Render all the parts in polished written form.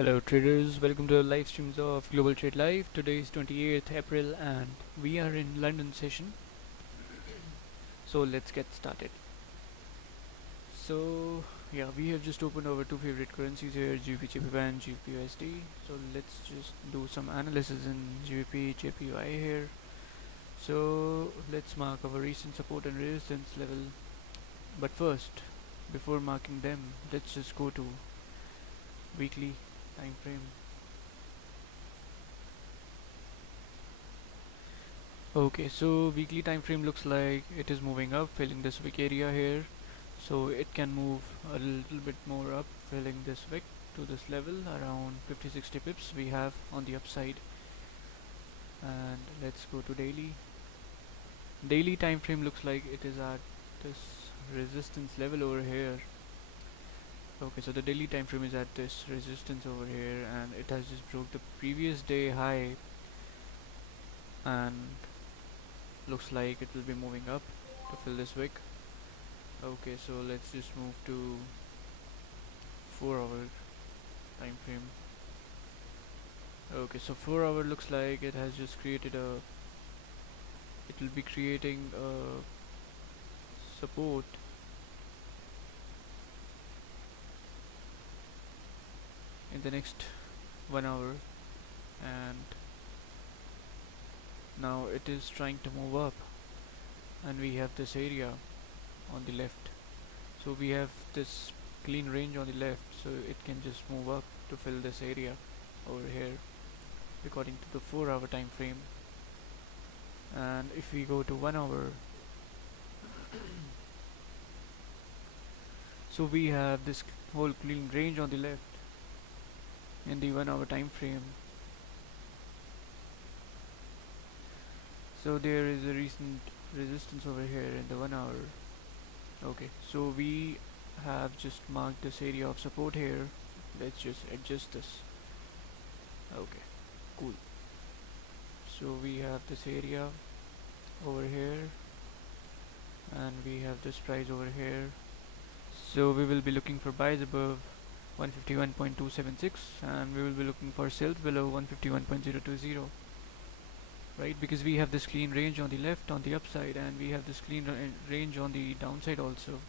Hello traders, welcome to the live streams of Global Trade Live. Today is 28th April and we are in London session. So let's get started. So yeah, we have just opened our two favorite currencies here, GBP JPY and GBP USD. So let's just do some analysis in GBP JPY here. So let's mark our recent support and resistance level. But first, before marking them, let's just go to weekly time frame. Okay, so weekly time frame looks like it is moving up, filling this wick area here. So it can move a little bit more up, filling this wick to this level around 50-60 pips we have on the upside. And let's go to daily. Daily time frame looks like it is at this resistance level over here. Okay, so the daily time frame is at this resistance over here, and it has just broke the previous day high, and looks like it will be moving up to fill this wick. Okay, so let's just move to 4 hour time frame. Okay, so 4 hour looks like it has just created it will be creating a support in the next 1 hour, and now it is trying to move up, and we have this area on the left. So we have this clean range on the left, so it can just move up to fill this area over here according to the 4 hour time frame. And if we go to 1 hour, so we have this whole clean range on the left in the 1 hour time frame. So there is a recent resistance over here in the 1 hour. Okay, so we have just marked this area of support here. Let's just adjust this. Okay, cool. So we have this area over here, and we have this price over here. So we will be looking for buys above 151.276, and we will be looking for sales below 151.020, right? Because we have this clean range on the left on the upside, and we have this clean range on the downside also.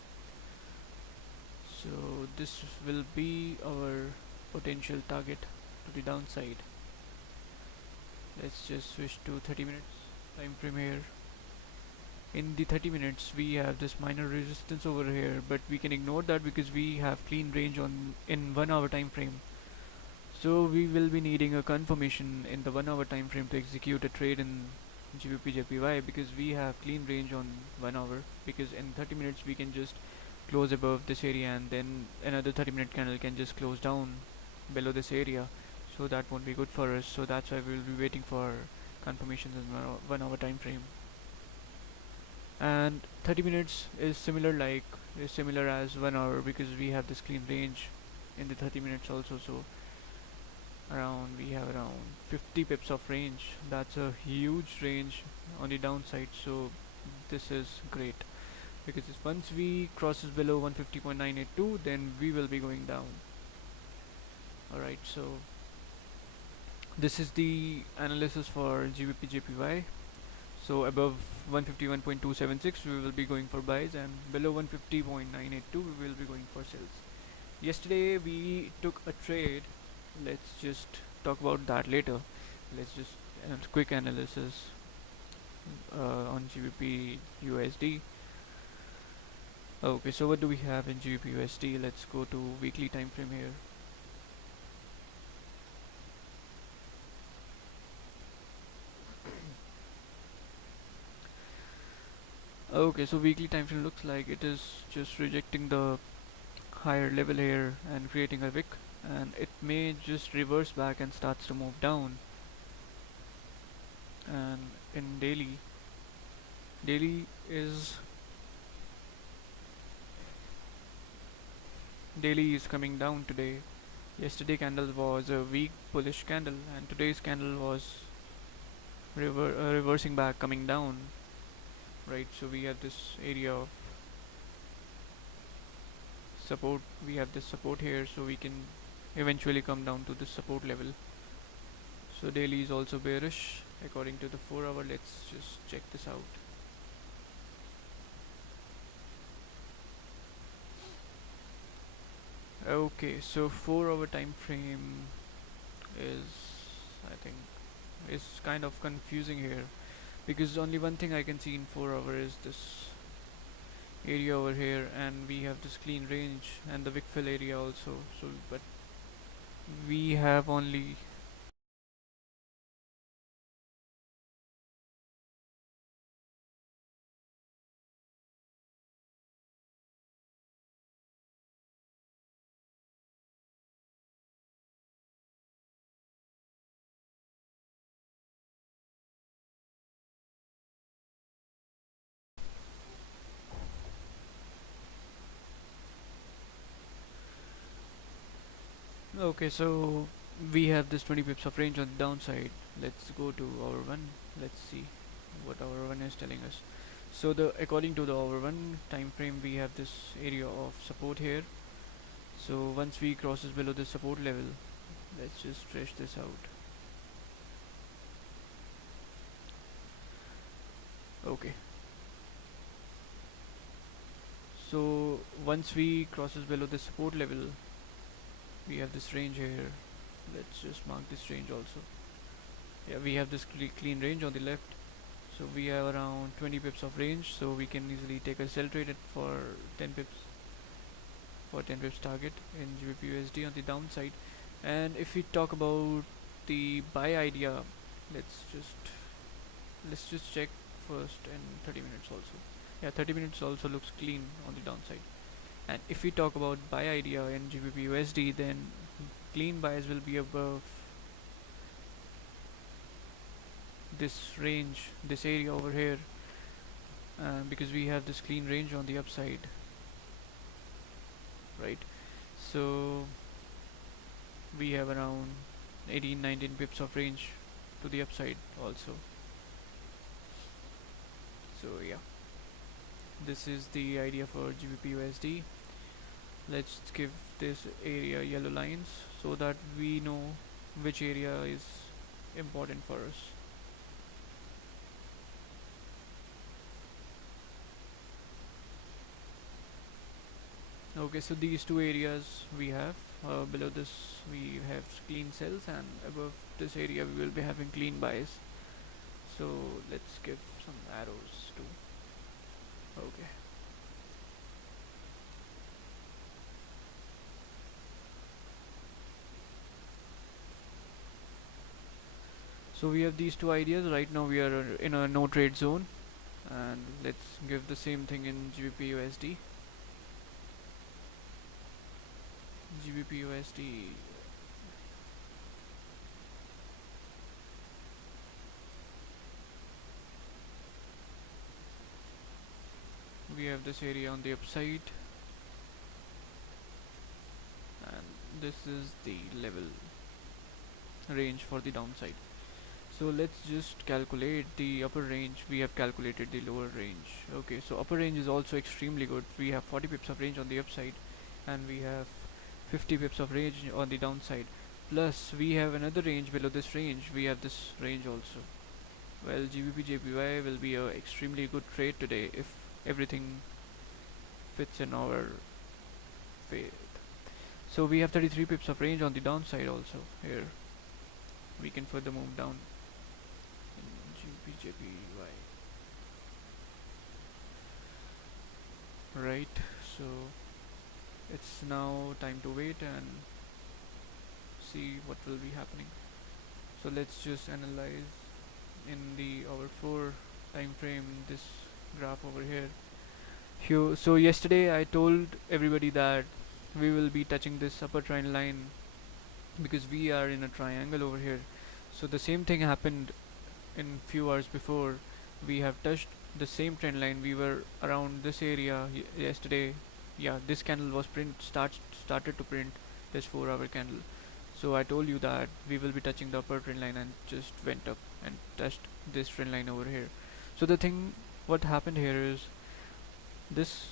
So this will be our potential target to the downside. Let's just switch to 30 minutes time frame here. In the 30 minutes we have this minor resistance over here, but we can ignore that because we have clean range on in 1 hour time frame. So we will be needing a confirmation in the 1 hour time frame to execute a trade in GBP JPY, because we have clean range on 1 hour, because in 30 minutes we can just close above this area, and then another 30-minute candle can just close down below this area, so that won't be good for us. So that's why we will be waiting for confirmations in 1 hour time frame. And 30 minutes is similar as 1 hour, because we have this clean range in the 30 minutes also. So we have around 50 pips of range. That's a huge range on the downside, so this is great, because if once we crosses below 150.982, then we will be going down. Alright, so this is the analysis for GBP JPY. So above 151.276 we will be going for buys, and below 150.982 we will be going for sells. Yesterday we took a trade. Let's just talk about that later. Let's just quick analysis on GBP USD. Okay, so what do we have in GBP USD? Let's go to weekly time frame here. Okay, so weekly time frame looks like it is just rejecting the higher level here and creating a wick, and it may just reverse back and starts to move down. And in daily is coming down today. Yesterday candle was a weak bullish candle, and today's candle was reversing back, coming down, right? So we have this area of support, we have this support here, so we can eventually come down to this support level. So daily is also bearish according to the 4 hour. Let's just check this out. Okay, so 4 hour time frame is, I think, is kind of confusing here, because only one thing I can see in 4 hour is this area over here, and we have this clean range and the wick fill area also. So but we have only, okay, so we have this 20 pips of range on the downside. Let's go to hour 1. Let's see what hour 1 is telling us. So the according to the hour 1 time frame, we have this area of support here. So once we crosses below the support level, let's just stretch this out. Okay, so once we crosses below the support level, we have this range here. Let's just mark this range also. Yeah, we have this clean range on the left. So we have around 20 pips of range, so we can easily take a sell trade for 10 pips, for 10 pips target in GBP USD on the downside. And if we talk about the buy idea, let's just let's just check first in 30 minutes also. Yeah, 30 minutes also looks clean on the downside. And if we talk about buy idea in GBP USD, then clean buys will be above this range, this area over here, because we have this clean range on the upside, right? So we have around 18-19 pips of range to the upside also. So yeah, this is the idea for GBP USD. Let's give this area yellow lines so that we know which area is important for us. Okay, so these two areas we have, below this we have clean cells, and above this area we will be having clean buys. So let's give some arrows too. Okay, so we have these two ideas. Right now we are in a no trade zone, and let's give the same thing in GBP USD. GBP USD, we have this area on the upside, and this is the level range for the downside. So let's just calculate the upper range. We have calculated the lower range. Okay, so upper range is also extremely good. We have 40 pips of range on the upside, and we have 50 pips of range on the downside. Plus we have another range below this range. We have this range also. Well, GBP JPY will be a extremely good trade today if everything fits in our faith. So we have 33 pips of range on the downside also here. We can further move down in GBP JPY. Right, so it's now time to wait and see what will be happening. So let's just analyze in the hour 4 time frame this graph over here. So yesterday I told everybody that we will be touching this upper trend line because we are in a triangle over here. So the same thing happened in few hours before. We have touched the same trend line. We were around this area yesterday. Yeah, this candle was started to print this 4-hour candle. So I told you that we will be touching the upper trend line, and just went up and touched this trend line over here. So the thing, what happened here is this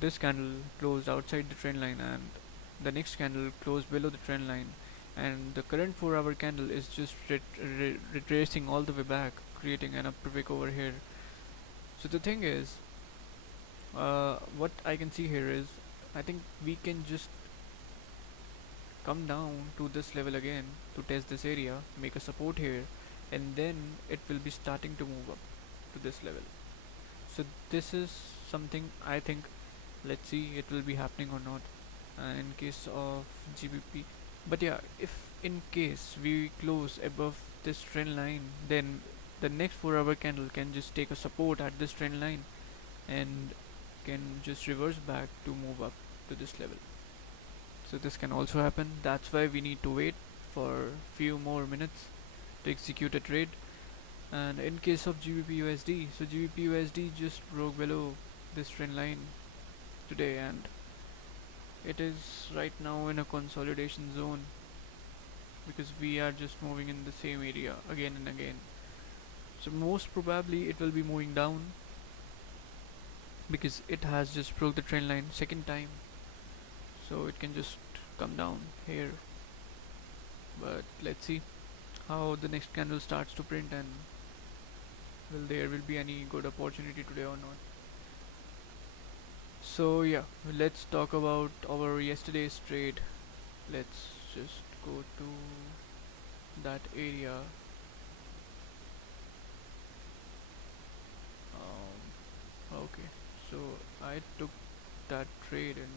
this candle closed outside the trend line, and the next candle closed below the trend line, and the current 4-hour candle is just retracing all the way back, creating an upper wick over here. So the thing is, what I can see here is, I think we can just come down to this level again to test this area, make a support here, and then it will be starting to move up to this level. So this is something I think, let's see it will be happening or not in case of GBP. But yeah, if in case we close above this trend line, then the next 4-hour candle can just take a support at this trend line and can just reverse back to move up to this level. So this can also happen. That's why we need to wait for few more minutes to execute a trade. And in case of GBP USD, so GBP USD just broke below this trend line today, and it is right now in a consolidation zone because we are just moving in the same area again and again. So most probably it will be moving down because it has just broke the trend line second time, so it can just come down here. But let's see how the next candle starts to print, and will there will be any good opportunity today or not. So yeah, let's talk about our yesterday's trade. Let's just go to that area. Okay, so I took that trade in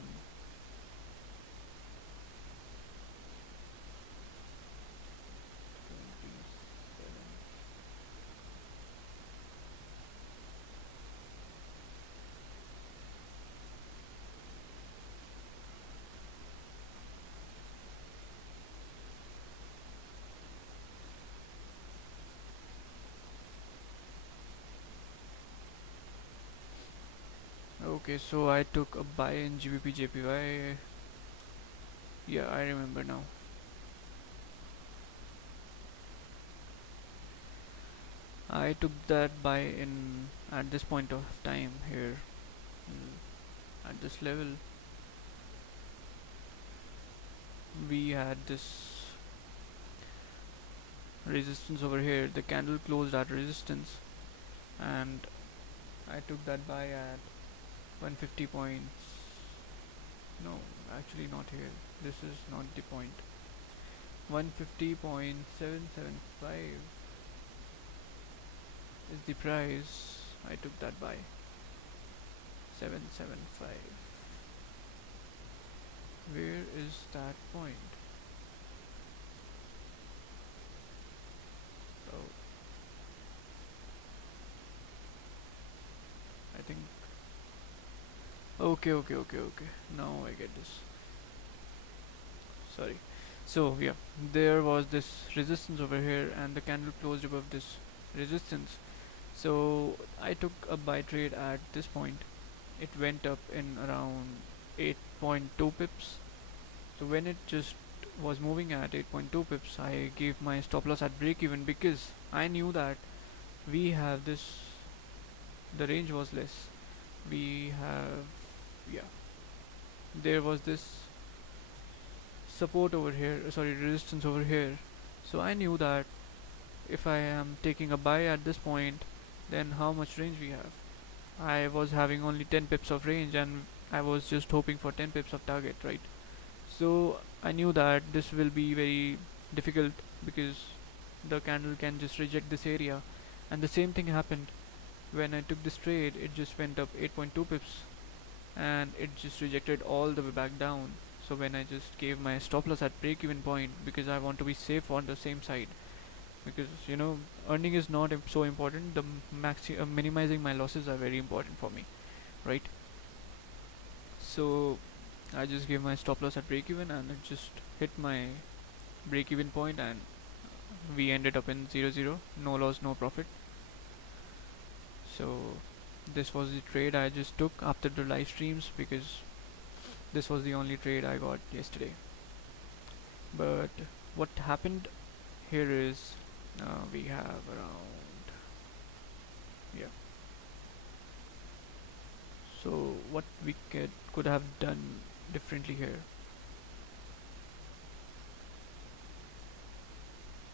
27. Okay, so I took a buy in GBP JPY. Yeah, I remember now. I took that buy in at this point of time here, at this level. We had this resistance over here. The candle closed at resistance, and I took that buy at 150 points. No, actually not here. This is not the point. 150.775 is the price. I took that buy. 775. Where is that point? Oh, I think. Okay. Now I get this. Sorry. So yeah, there was this resistance over here, and the candle closed above this resistance. So I took a buy trade at this point. It went up in around 8.2 pips. So when it just was moving at 8.2 pips, I gave my stop loss at break even because I knew that we have this, the range was less. We have, yeah, there was this support over here, sorry, resistance over here. So I knew that if I am taking a buy at this point, then how much range we have. I was having only 10 pips of range, and I was just hoping for 10 pips of target, right? So I knew that this will be very difficult because the candle can just reject this area, and the same thing happened when I took this trade. It just went up 8.2 pips, and it just rejected all the way back down. So when I just gave my stop loss at break even point, because I want to be safe on the same side, because earning is not so important, the minimizing my losses are very important for me, right? So I just gave my stop loss at break even, and it just hit my break even point, and we ended up in 0-0, no loss, no profit. So this was the trade I just took after the live streams, because this was the only trade I got yesterday. But what happened here is, we have around, yeah, so what we could have done differently here.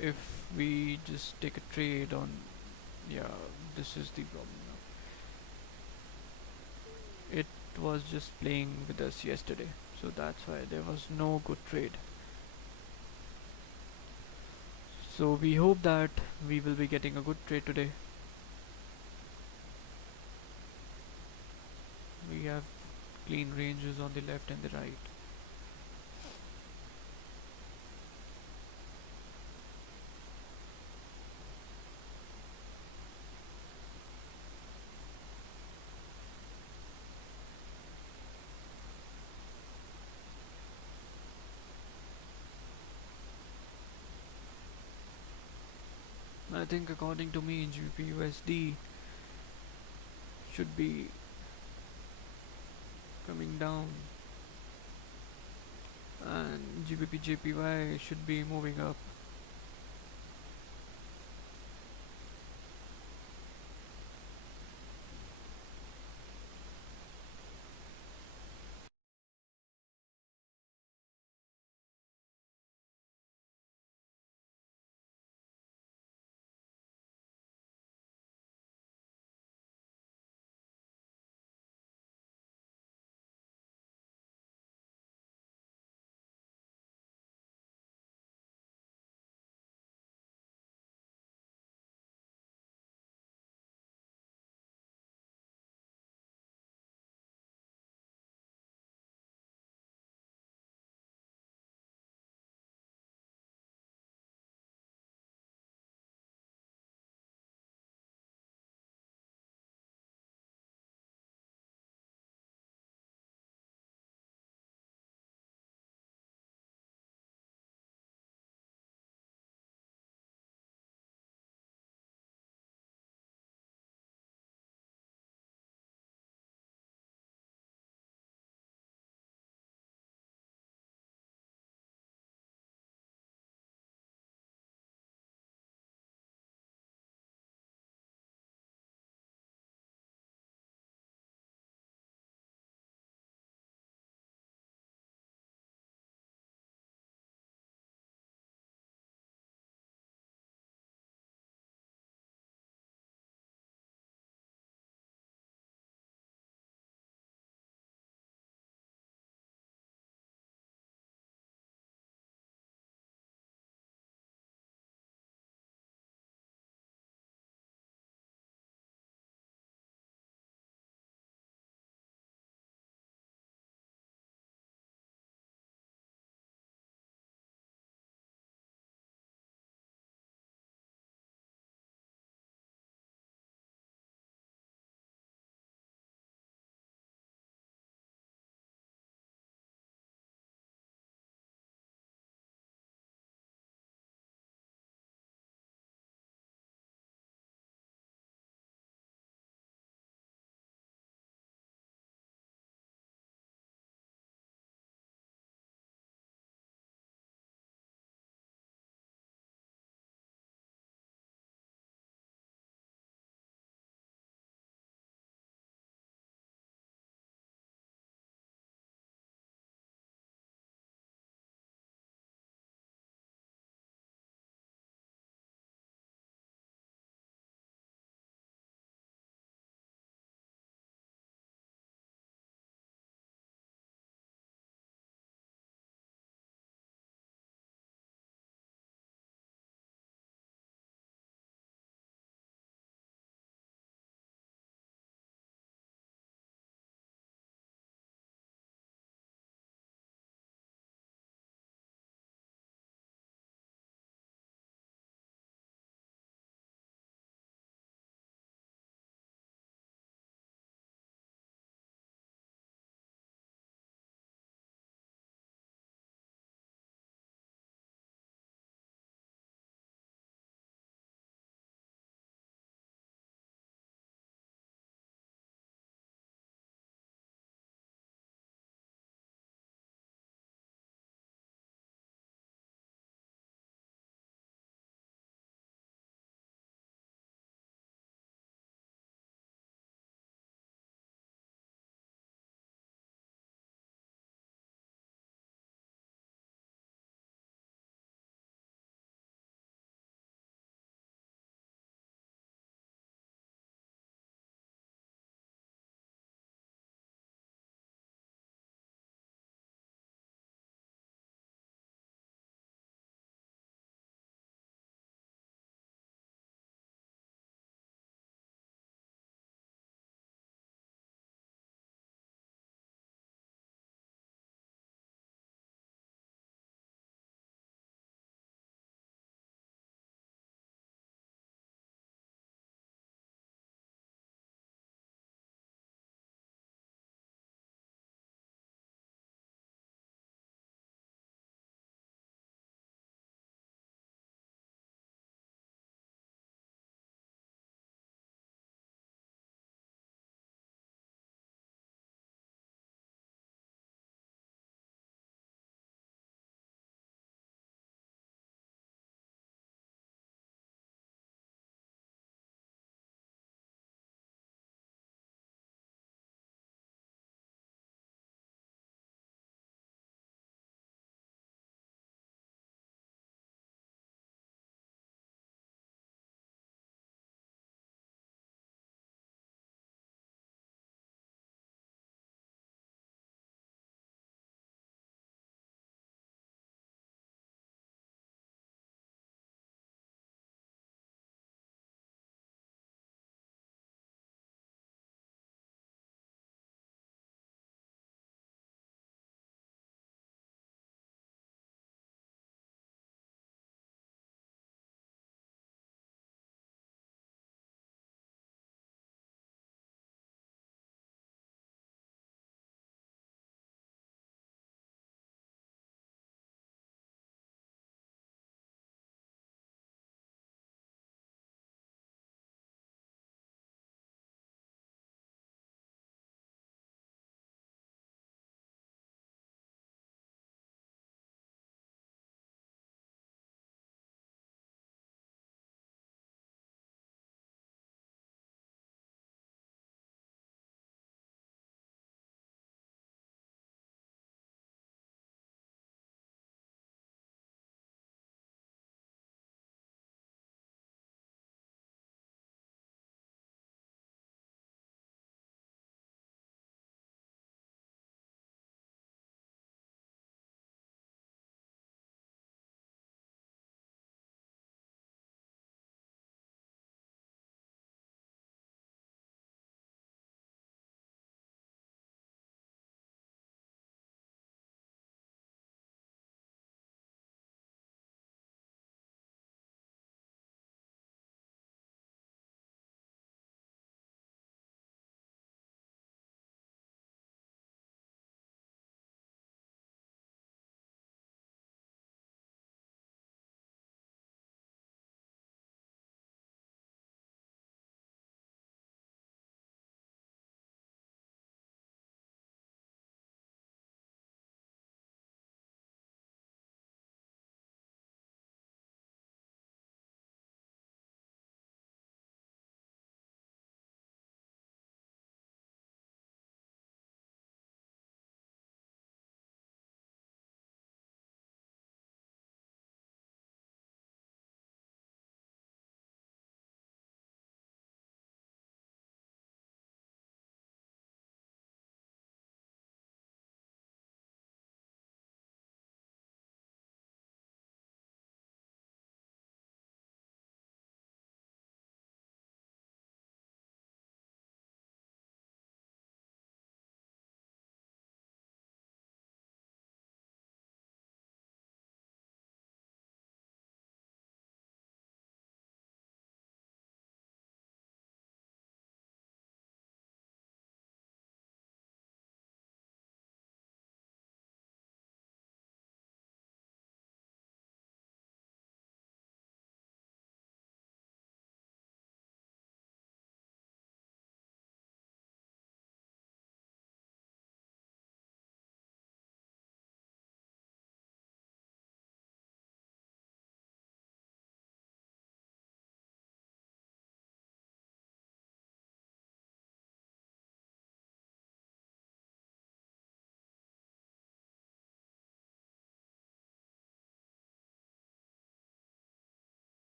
if we just take a trade on, yeah, this is the problem now. It was just playing with us yesterday, so that's why there was no good trade. So we hope that we will be getting a good trade today. We have clean ranges on the left and the right. I think according to me, GBP USD should be coming down, and GBP JPY should be moving up.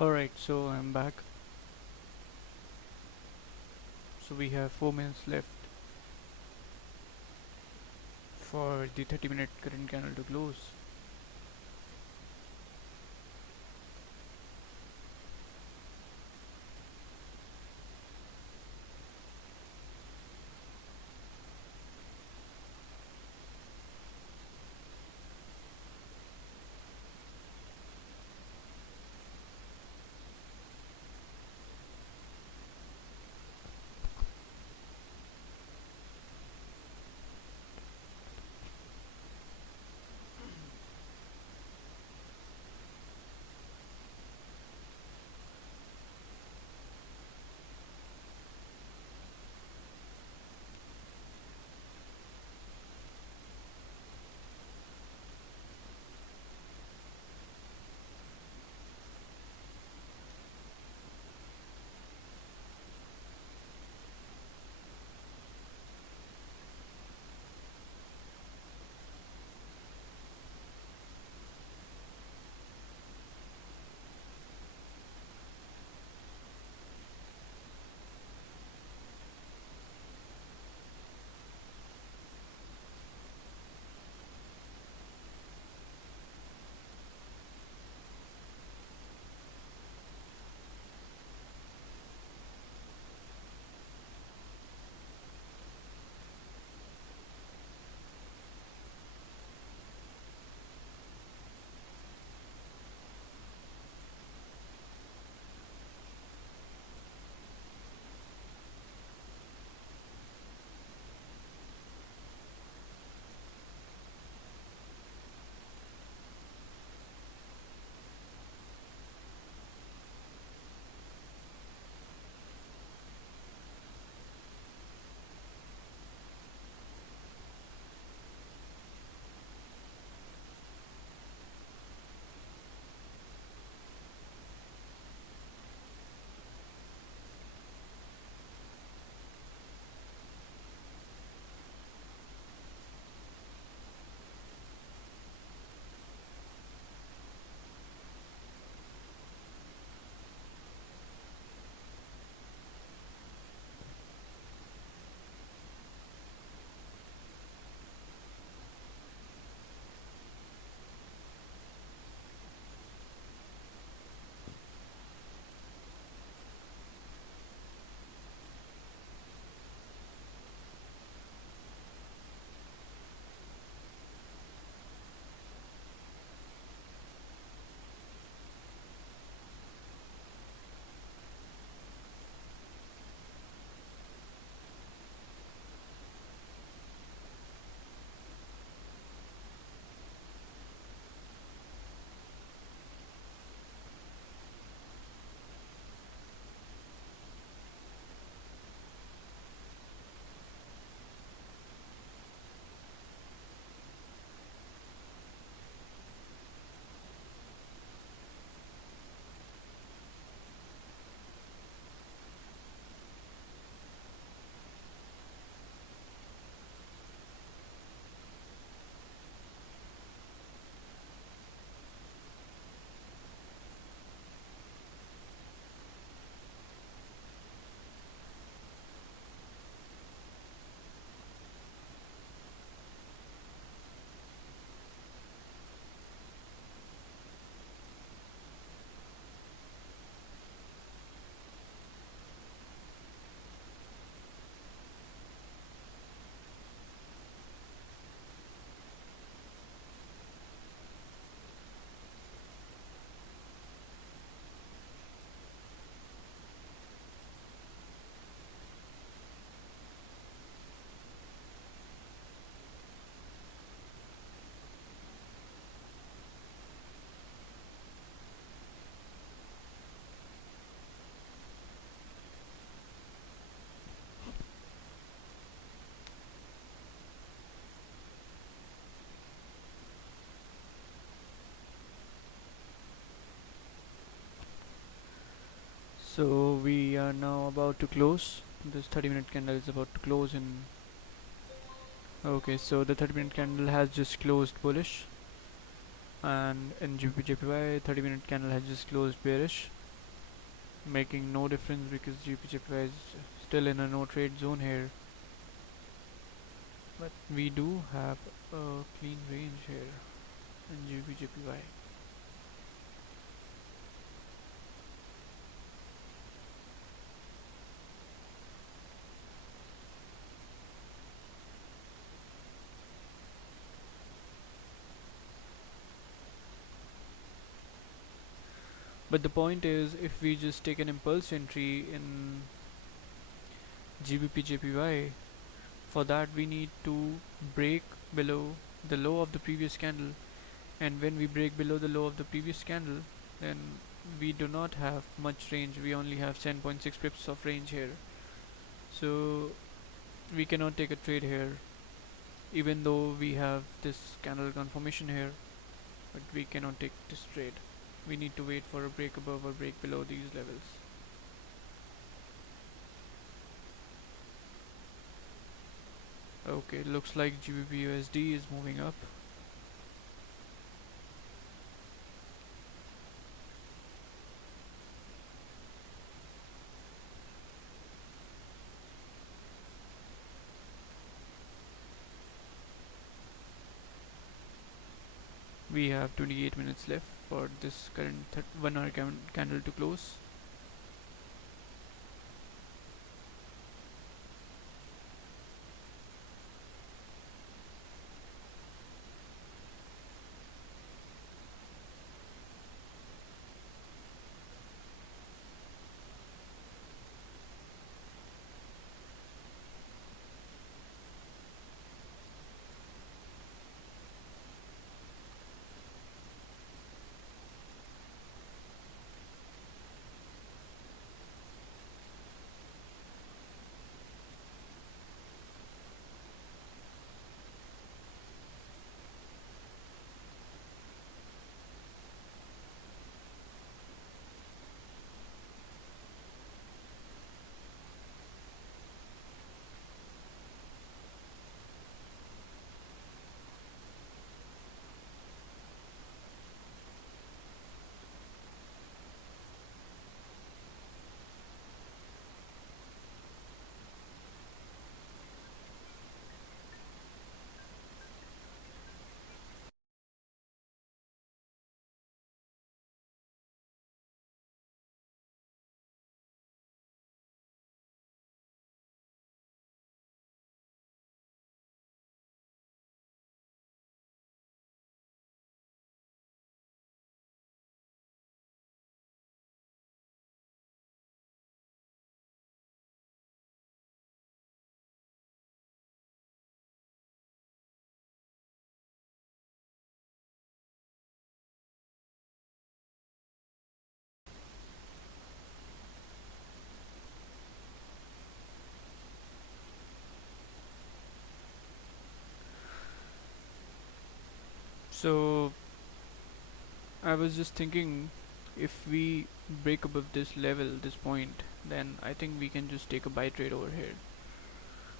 Alright, so I'm back. So we have 4 minutes left for the 30-minute current candle to close. So we are now about to close. This 30-minute candle is about to close in. Okay, so the 30-minute candle has just closed bullish, and in JPY 30-minute candle has just closed bearish. making no difference because GBPJPY is still in a no trade zone here. But we do have a clean range here in GBPJPY. But the point is, if we just take an impulse entry in GBPJPY, for that we need to break below the low of the previous candle, and when we break below the low of the previous candle, then we do not have much range. We only have 10.6 pips of range here, so we cannot take a trade here, even though we have this candle confirmation here. But we cannot take this trade. We need to wait for a break above or break below these levels. Okay, looks like GBP is moving up. We have 28 minutes left for this current 1 hour candle to close. So I was just thinking, if we break above this level, this point, then I think we can just take a buy trade over here.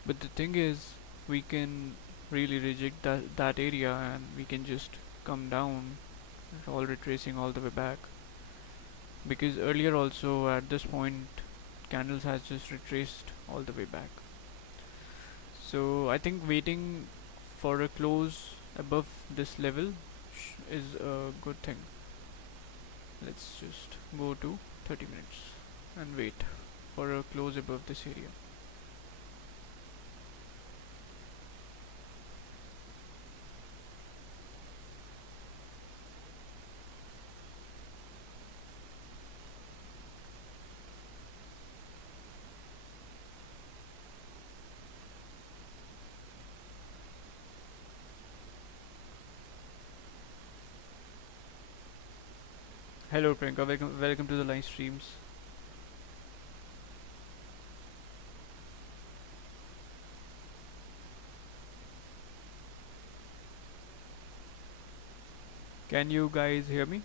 But the thing is, we can really reject that area and we can just come down, all retracing all the way back. Because earlier also at this point, candles has just retraced all the way back. So I think waiting for a close above this level is a good thing. Let's just go to 30 minutes and wait for a close above this area. Hello Priyanka, welcome to the live streams. Can you guys hear me?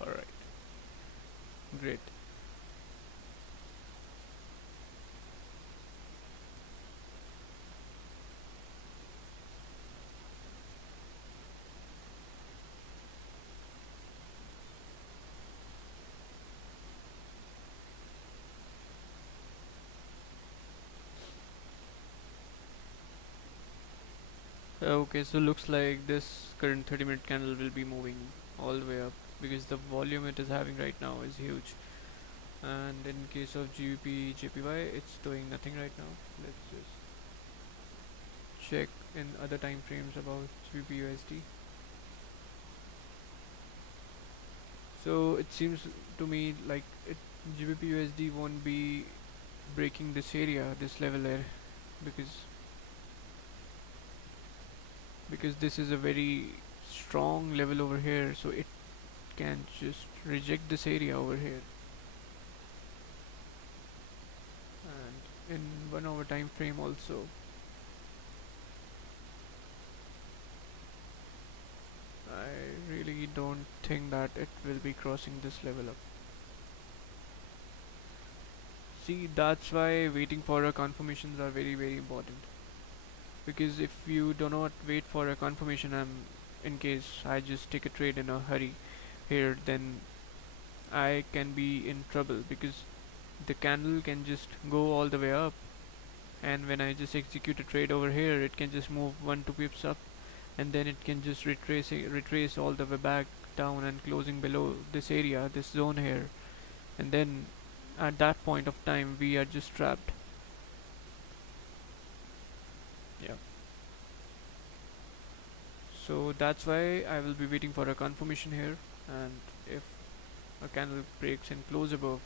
Alright, great. Okay, so looks like this current 30-minute candle will be moving all the way up because the volume it is having right now is huge. And in case of GBP JPY, it's doing nothing right now. Let's just check in other time frames about GBP USD. So it seems to me like GBP USD won't be breaking this area, this level there, because this is a very strong level over here, so it can just reject this area over here. And in 1 hour time frame also, I really don't think that it will be crossing this level up. See, that's why waiting for a confirmations are very important, because if you do not wait for a confirmation, in case I just take a trade in a hurry here, then I can be in trouble because the candle can just go all the way up, and when I just execute a trade over here, it can just move 1 2 pips up, and then it can just retrace all the way back down and closing below this area, this zone here, and then at that point of time we are just trapped. Yeah. So that's why I will be waiting for a confirmation here, and if a candle breaks and close above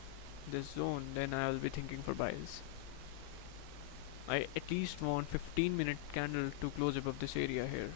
this zone, then I will be thinking for buys. I at least want 15-minute candle to close above this area here.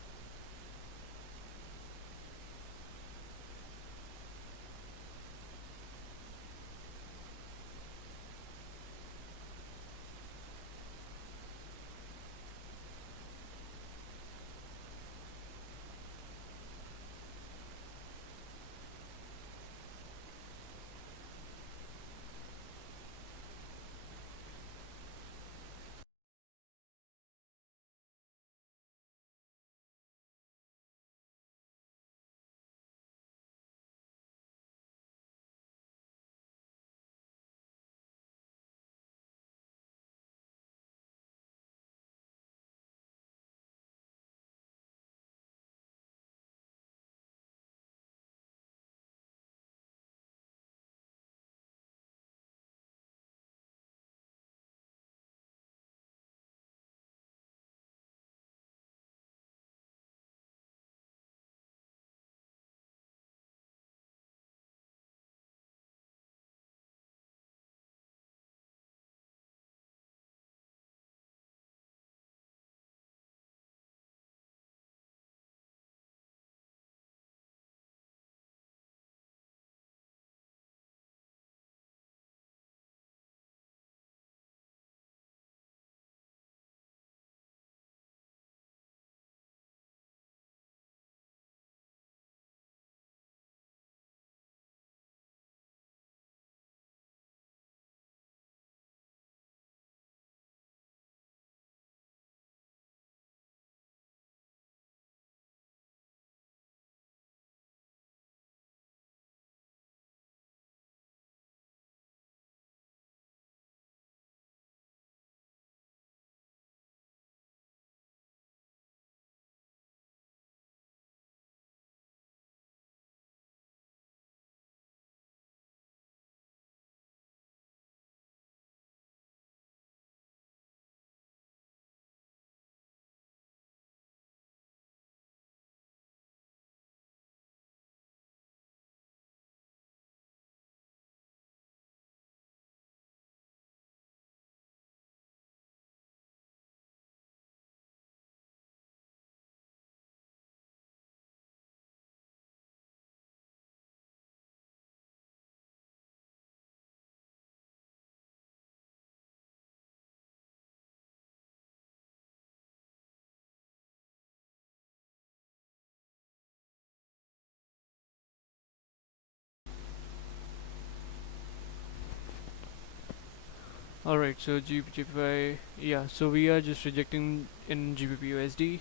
Alright, so GBPY, yeah, so we are just rejecting in GBP USD,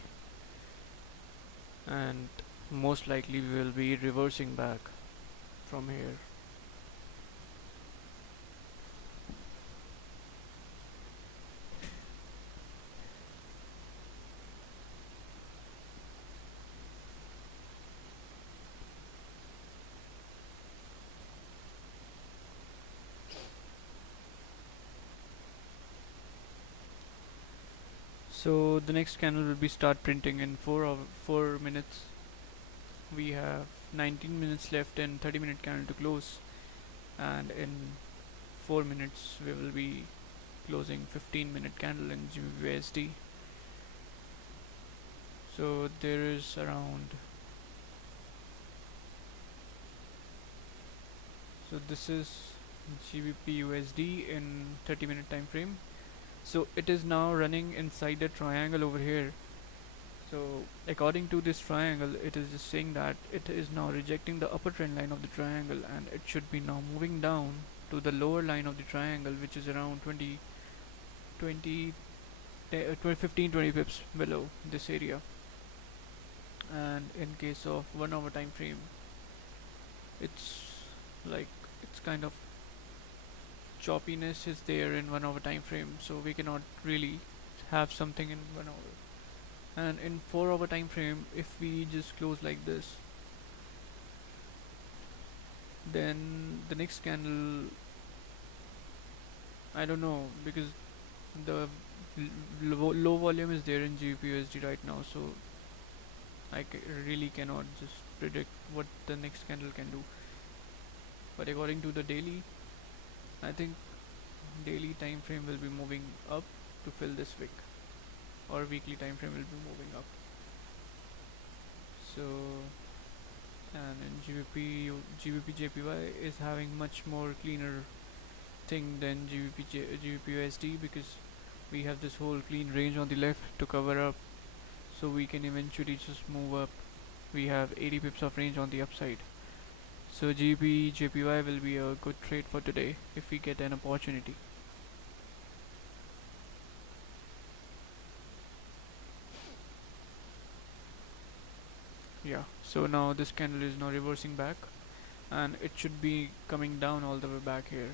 and most likely we will be reversing back from here. So the next candle will be start printing in 4 minutes. We have 19 minutes left and 30-minute candle to close, and in 4 minutes we will be closing 15-minute candle in GBP. So there is around, so this is GBP USD in 30-minute time frame. So it is now running inside a triangle over here. So according to this triangle, it is just saying that it is now rejecting the upper trend line of the triangle, and it should be now moving down to the lower line of the triangle, which is around 20 15 20 pips below this area. And in case of 1 hour time frame, it's like, it's kind of choppiness is there in 1 hour time frame, so we cannot really have something in 1 hour. And in 4 hour time frame, if we just close like this, then the next candle, I don't know, because the low volume is there in GBP right now, so really cannot just predict what the next candle can do. But according to the daily, I think daily time frame will be moving up to fill this wick, or weekly time frame will be moving up. So, and in GBP JPY is having much more cleaner thing than GBP USD, because we have this whole clean range on the left to cover up, so we can eventually just move up. We have 80 pips of range on the upside. So GBP JPY will be a good trade for today if we get an opportunity. Yeah, so now this candle is now reversing back, and it should be coming down all the way back here.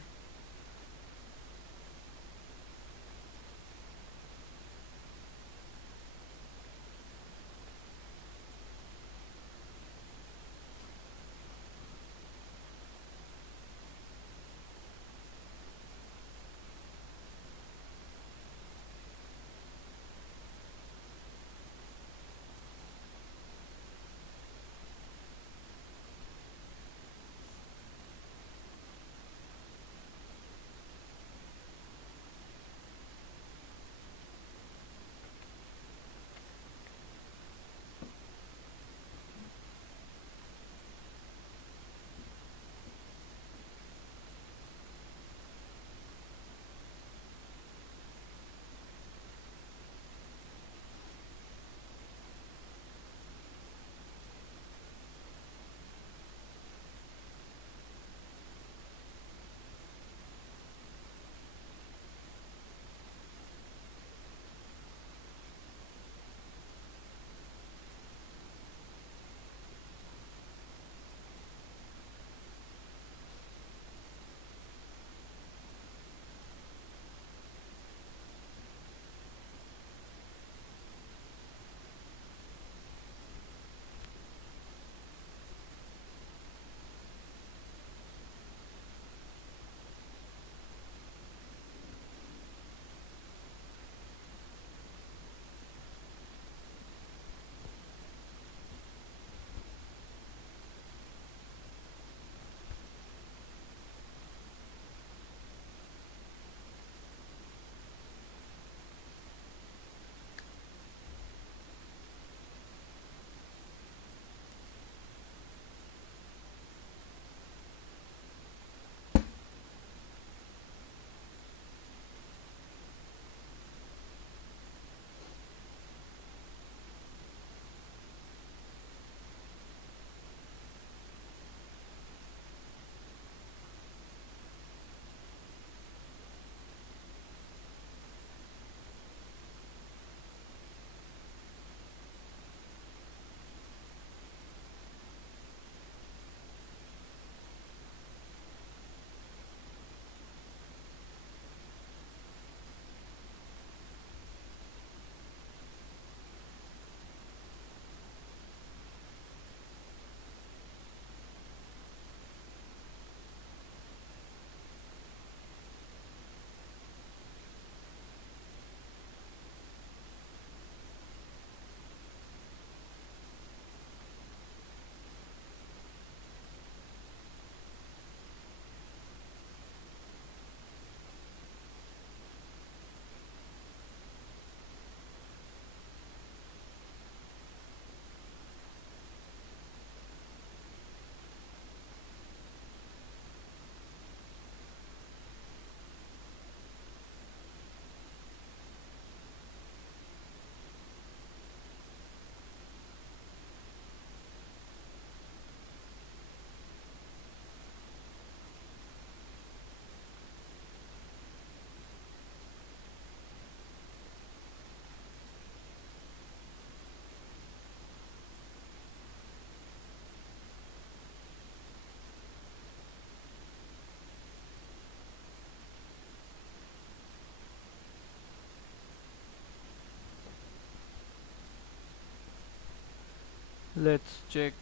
Let's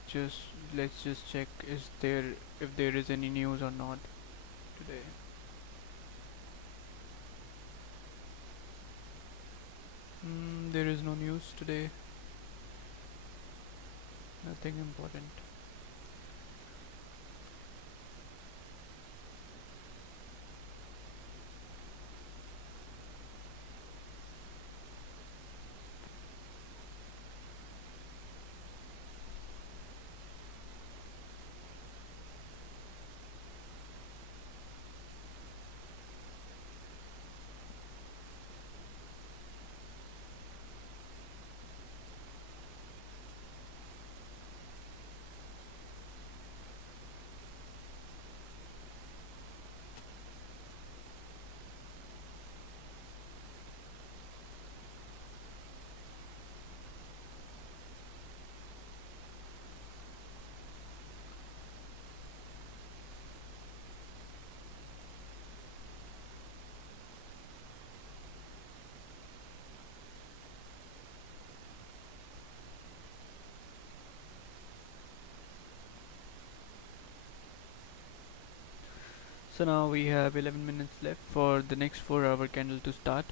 just check is there if there is any news or not today. There is no news today. Nothing important. So now we have 11 minutes left for the next 4-hour candle to start.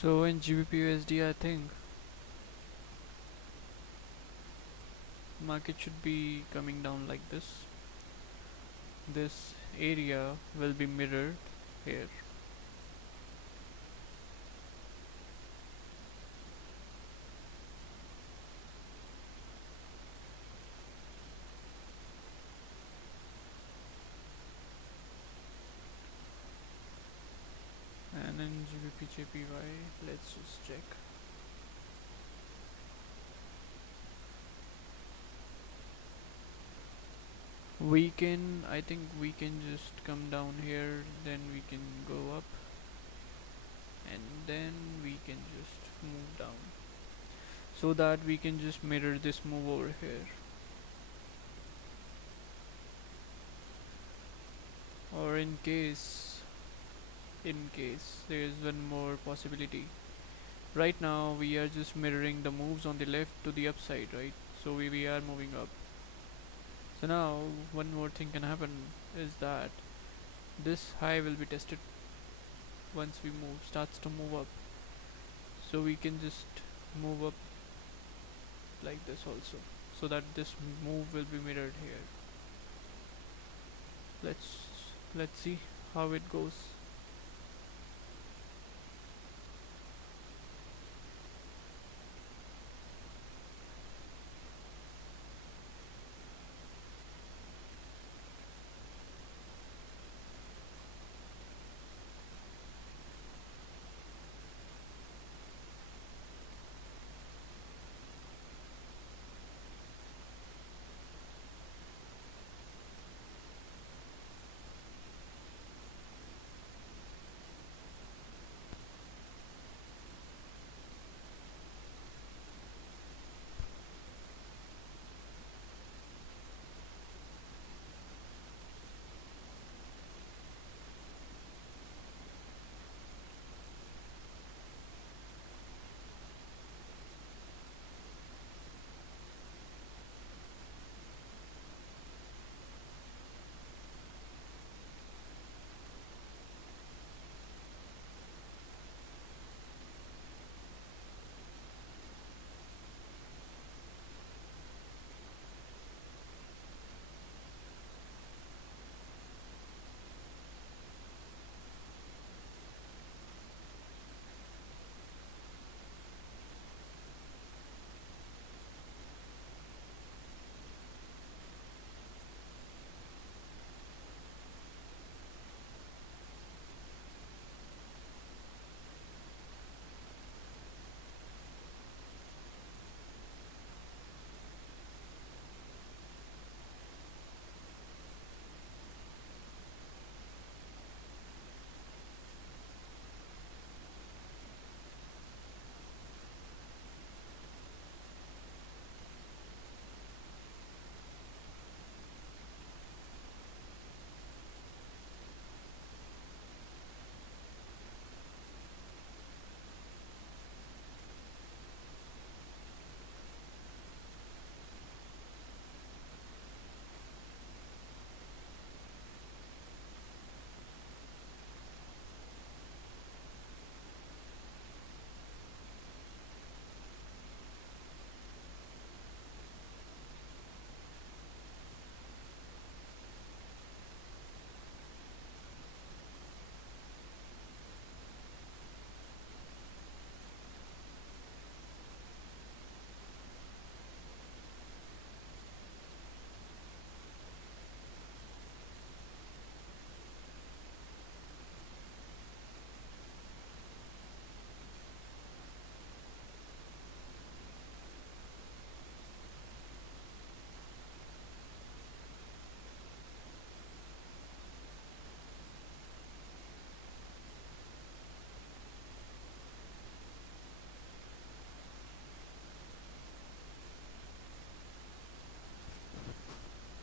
So in GBP USD, I think market should be coming down like this. This area will be mirrored here. And in GBP JPY, let's just check. I think we can just come down here, then we can go up, and then we can just move down, so that we can just mirror this move over here. Or in case there is one more possibility. Right now we are just mirroring the moves on the left to the upside, right? So we are moving up. So now one more thing can happen is that this high will be tested once we move starts to move up. So we can just move up like this also, so that this move will be mirrored here. Let's see how it goes.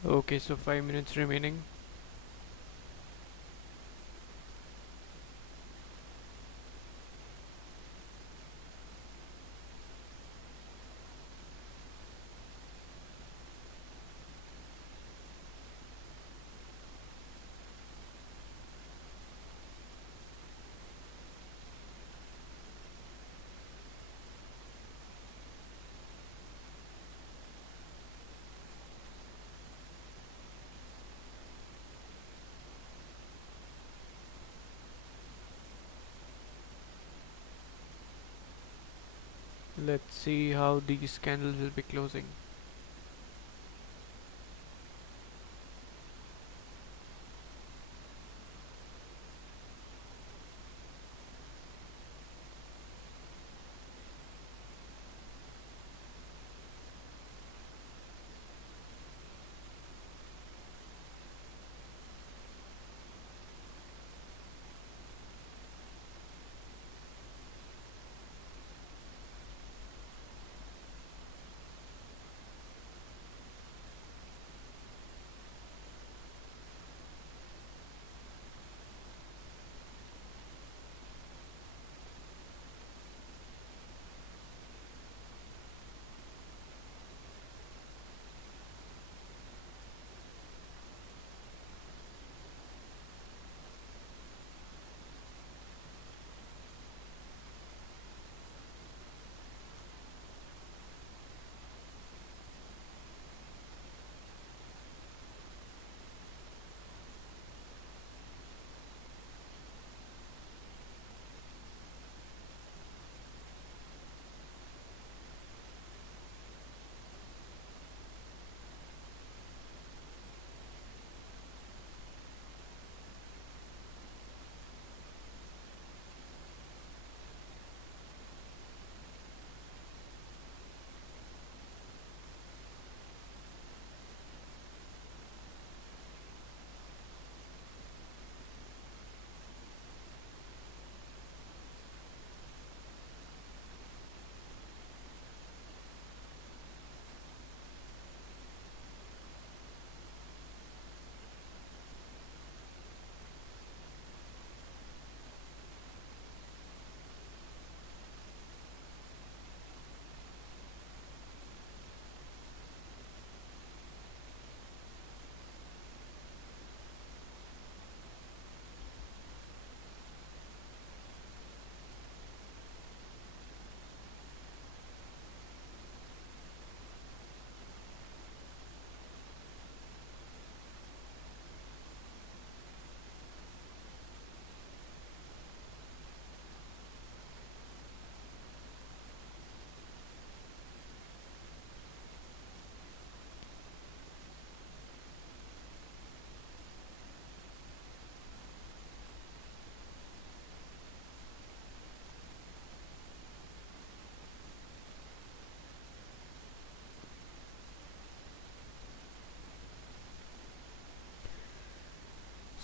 Okay, so 5 minutes remaining. Let's see how these candles will be closing.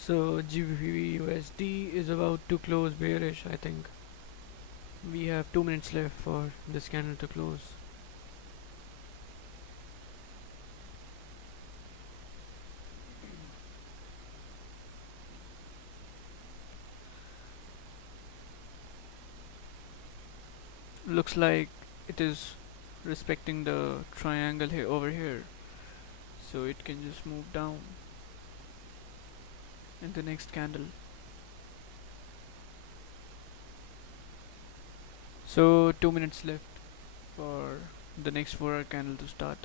So GBP USD is about to close bearish, I think. We have 2 minutes left for this candle to close. Looks like it is respecting the triangle here over here, so it can just move down in the next candle. So 2 minutes left for the next 4-hour candle to start.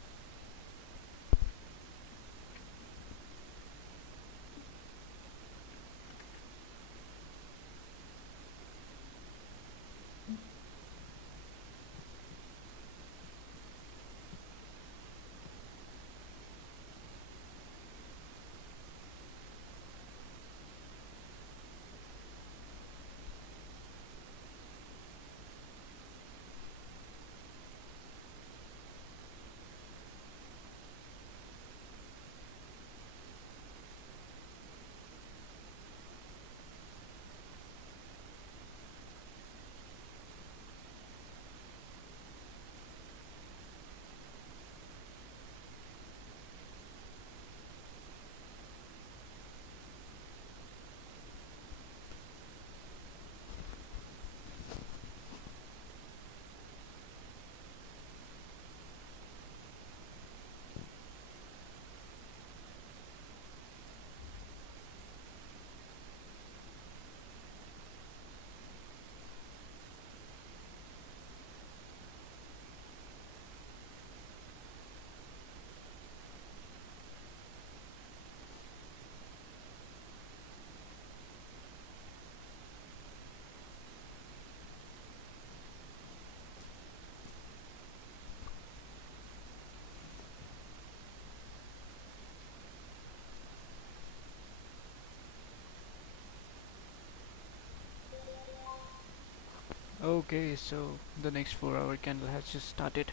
Okay, so the next 4 hour candle has just started.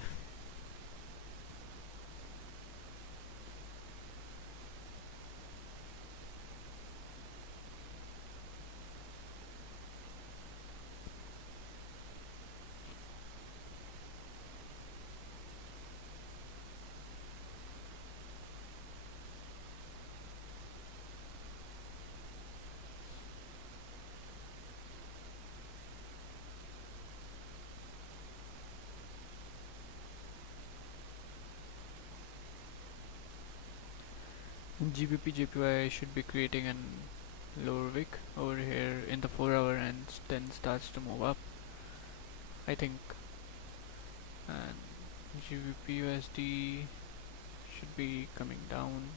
GBP JPY should be creating an lower wick over here in the 4 hour and then starts to move up, I think. And GBP USD should be coming down.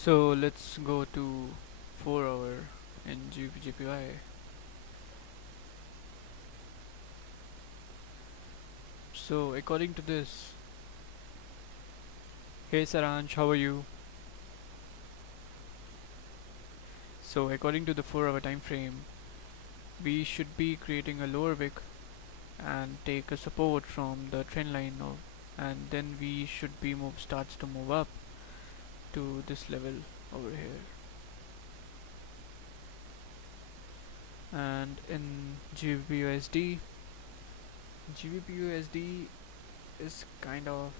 So let's go to 4 hour in GBP JPY. So according to this, hey Saranj, how are you? So according to the 4 hour time frame, we should be creating a lower wick and take a support from the trend line of, and then we should be move starts to move up to this level over here. And in GBP USD is kind of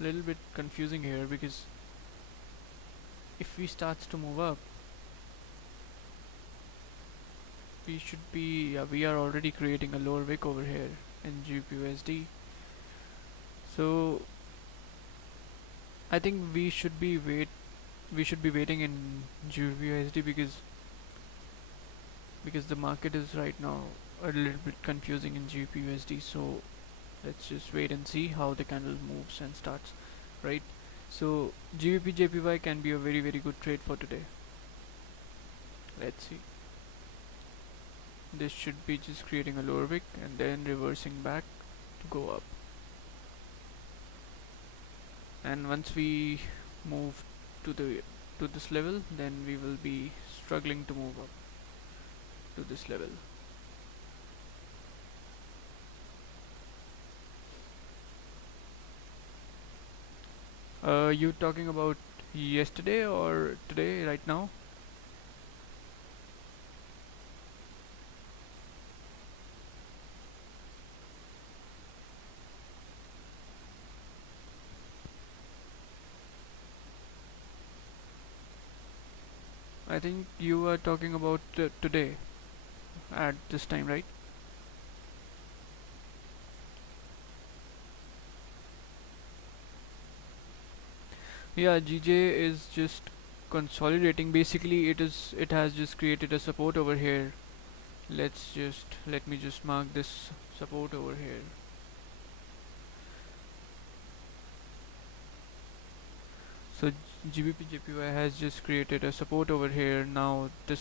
a little bit confusing here, because if we starts to move up, we should be, yeah, we are already creating a lower wick over here in GBP. So I think we should be waiting in GBP, because the market is right now a little bit confusing in GBP. So let's just wait and see how the candle moves and starts, right? So GBP JPY can be a very good trade for today. Let's see. This should be just creating a lower wick and then reversing back to go up. And once we move to this level, then we will be struggling to move up to this level. You talking about yesterday or today right now? I think you are talking about today at this time, right? Yeah, GJ is just consolidating. Basically, it has just created a support over here. Let me just mark this support over here. So GBP JPY has just created a support over here. Now the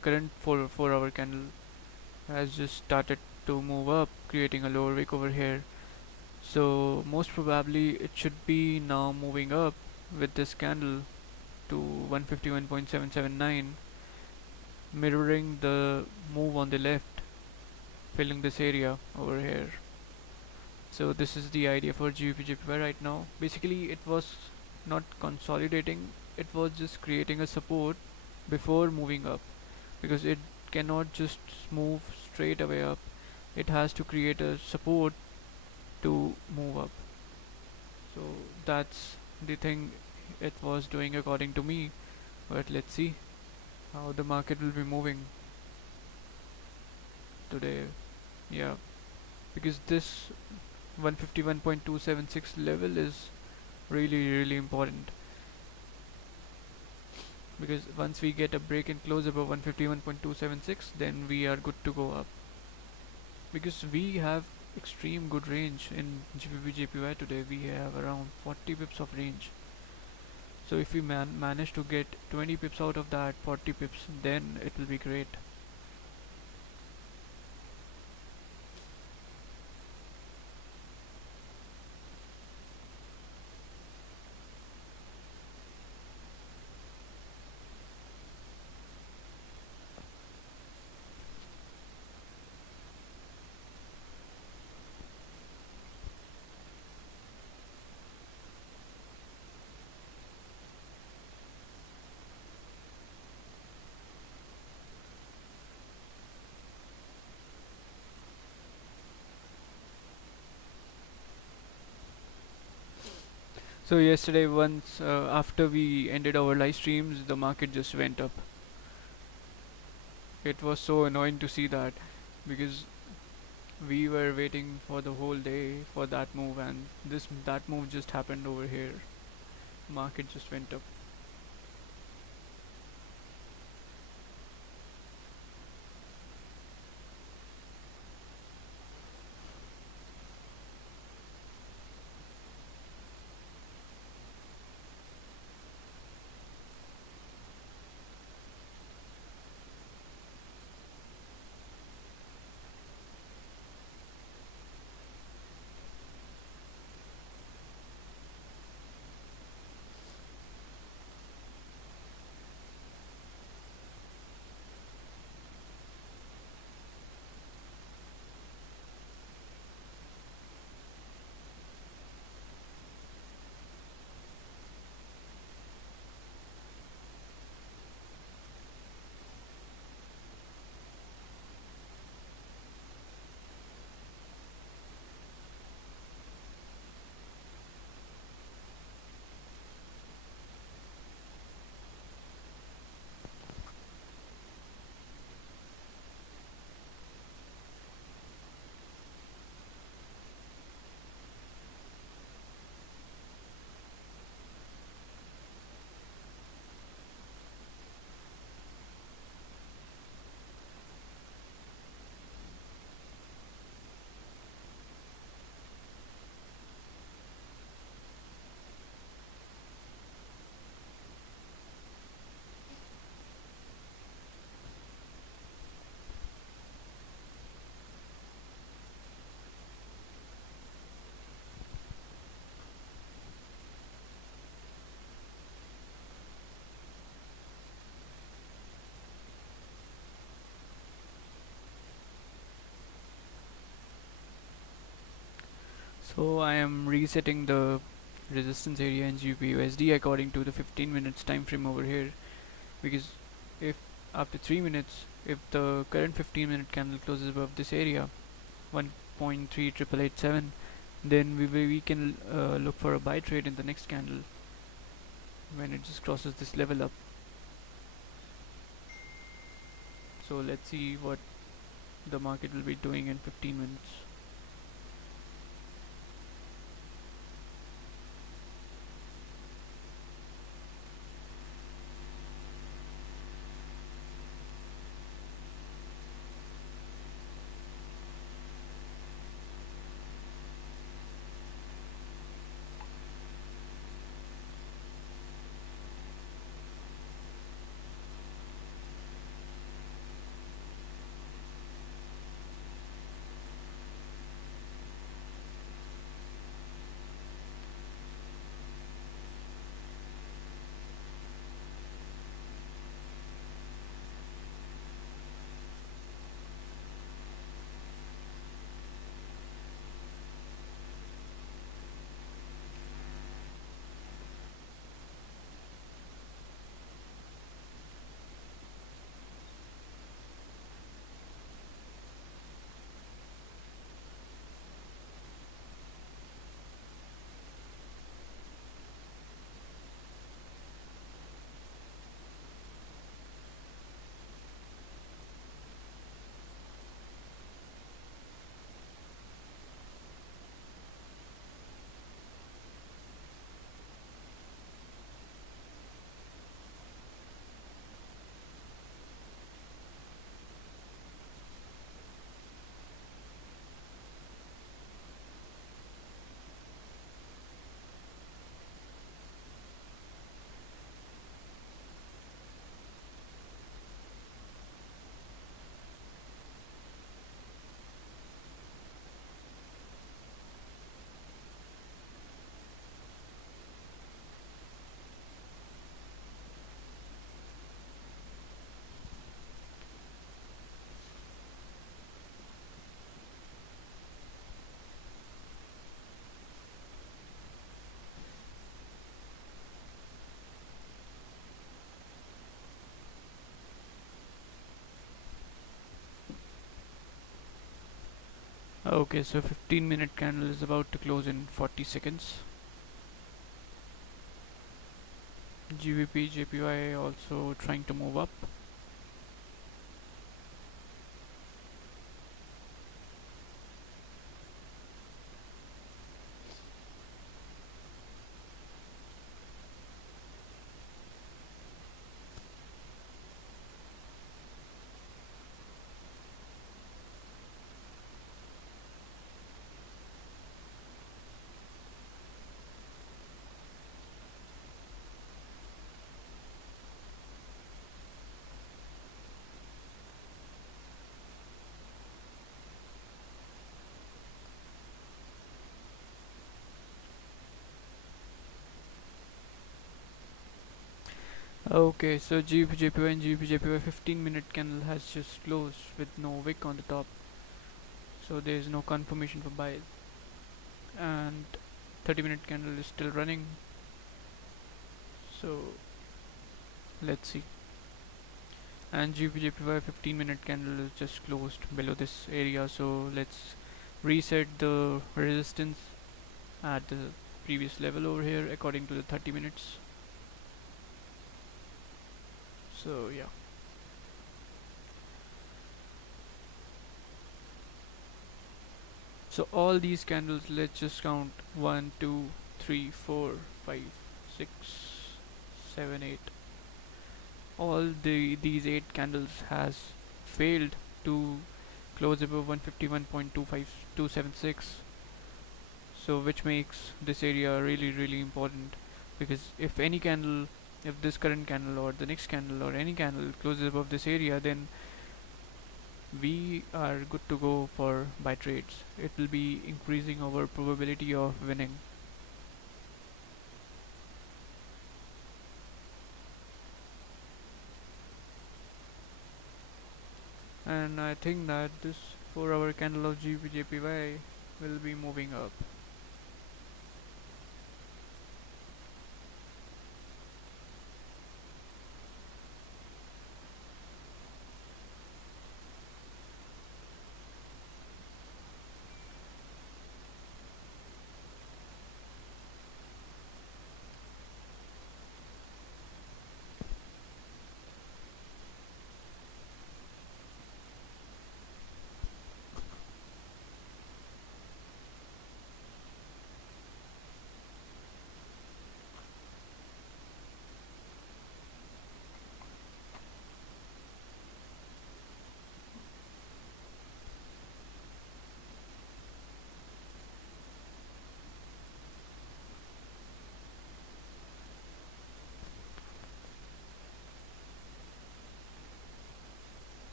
current 4 hour candle has just started to move up, creating a lower wick over here. So most probably it should be now moving up with this candle to 151.779, mirroring the move on the left, filling this area over here. So this is the idea for GBP JPY right now. Basically, it was not consolidating; it was just creating a support before moving up, because it cannot just move straight away up. It has to create a support to move up. So that's the thing it was doing according to me. But let's see how the market will be moving today. Yeah, because this 151.276 level is really important, because once we get a break and close above 151.276, then we are good to go up, because we have extreme good range in GBP JPY today. We have around 40 pips of range. So if we manage to get 20 pips out of that 40 pips, then it will be great. So yesterday, once after we ended our live streams, the market just went up. It was so annoying to see that, because we were waiting for the whole day for that move, and that move just happened over here. Market just went up. So I am resetting the resistance area in GBPUSD according to the 15 minutes time frame over here, because if after 3 minutes, if the current 15-minute candle closes above this area 1.38887, then we can look for a buy trade in the next candle when it just crosses this level up. So let's see what the market will be doing in 15 minutes. Okay, so 15-minute candle is about to close in 40 seconds. GBP, JPY also trying to move up. Okay, so GBP, JPY and GBP, JPY 15-minute candle has just closed with no wick on the top. So there is no confirmation for buys. And 30-minute candle is still running. So let's see. And GBP, JPY 15-minute candle is just closed below this area. So let's reset the resistance at the previous level over here according to the 30 minutes. So yeah. So all these candles, let's just count 1, 2, 3, 4, 5, 6, 7, 8. All these 8 candles has failed to close above 151.25276. So which makes this area really important, because if this current candle or the next candle or any candle closes above this area, then we are good to go for buy trades. It will be increasing our probability of winning. And I think that this 4-hour candle of GBJPY will be moving up.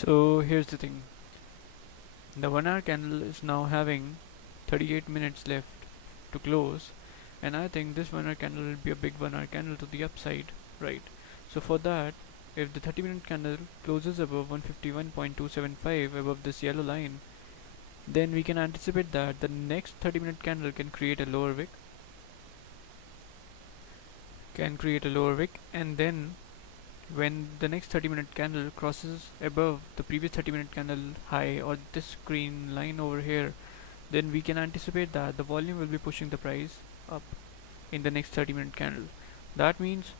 So here's the thing, the 1 hour candle is now having 38 minutes left to close, and I think this 1 hour candle will be a big 1 hour candle to the upside, right? So for that, if the 30-minute candle closes above 151.275 above this yellow line, then we can anticipate that the next 30-minute candle can create a lower wick, and then when the next 30-minute candle crosses above the previous 30-minute candle high, or this green line over here, then we can anticipate that the volume will be pushing the price up in the next 30-minute candle. That means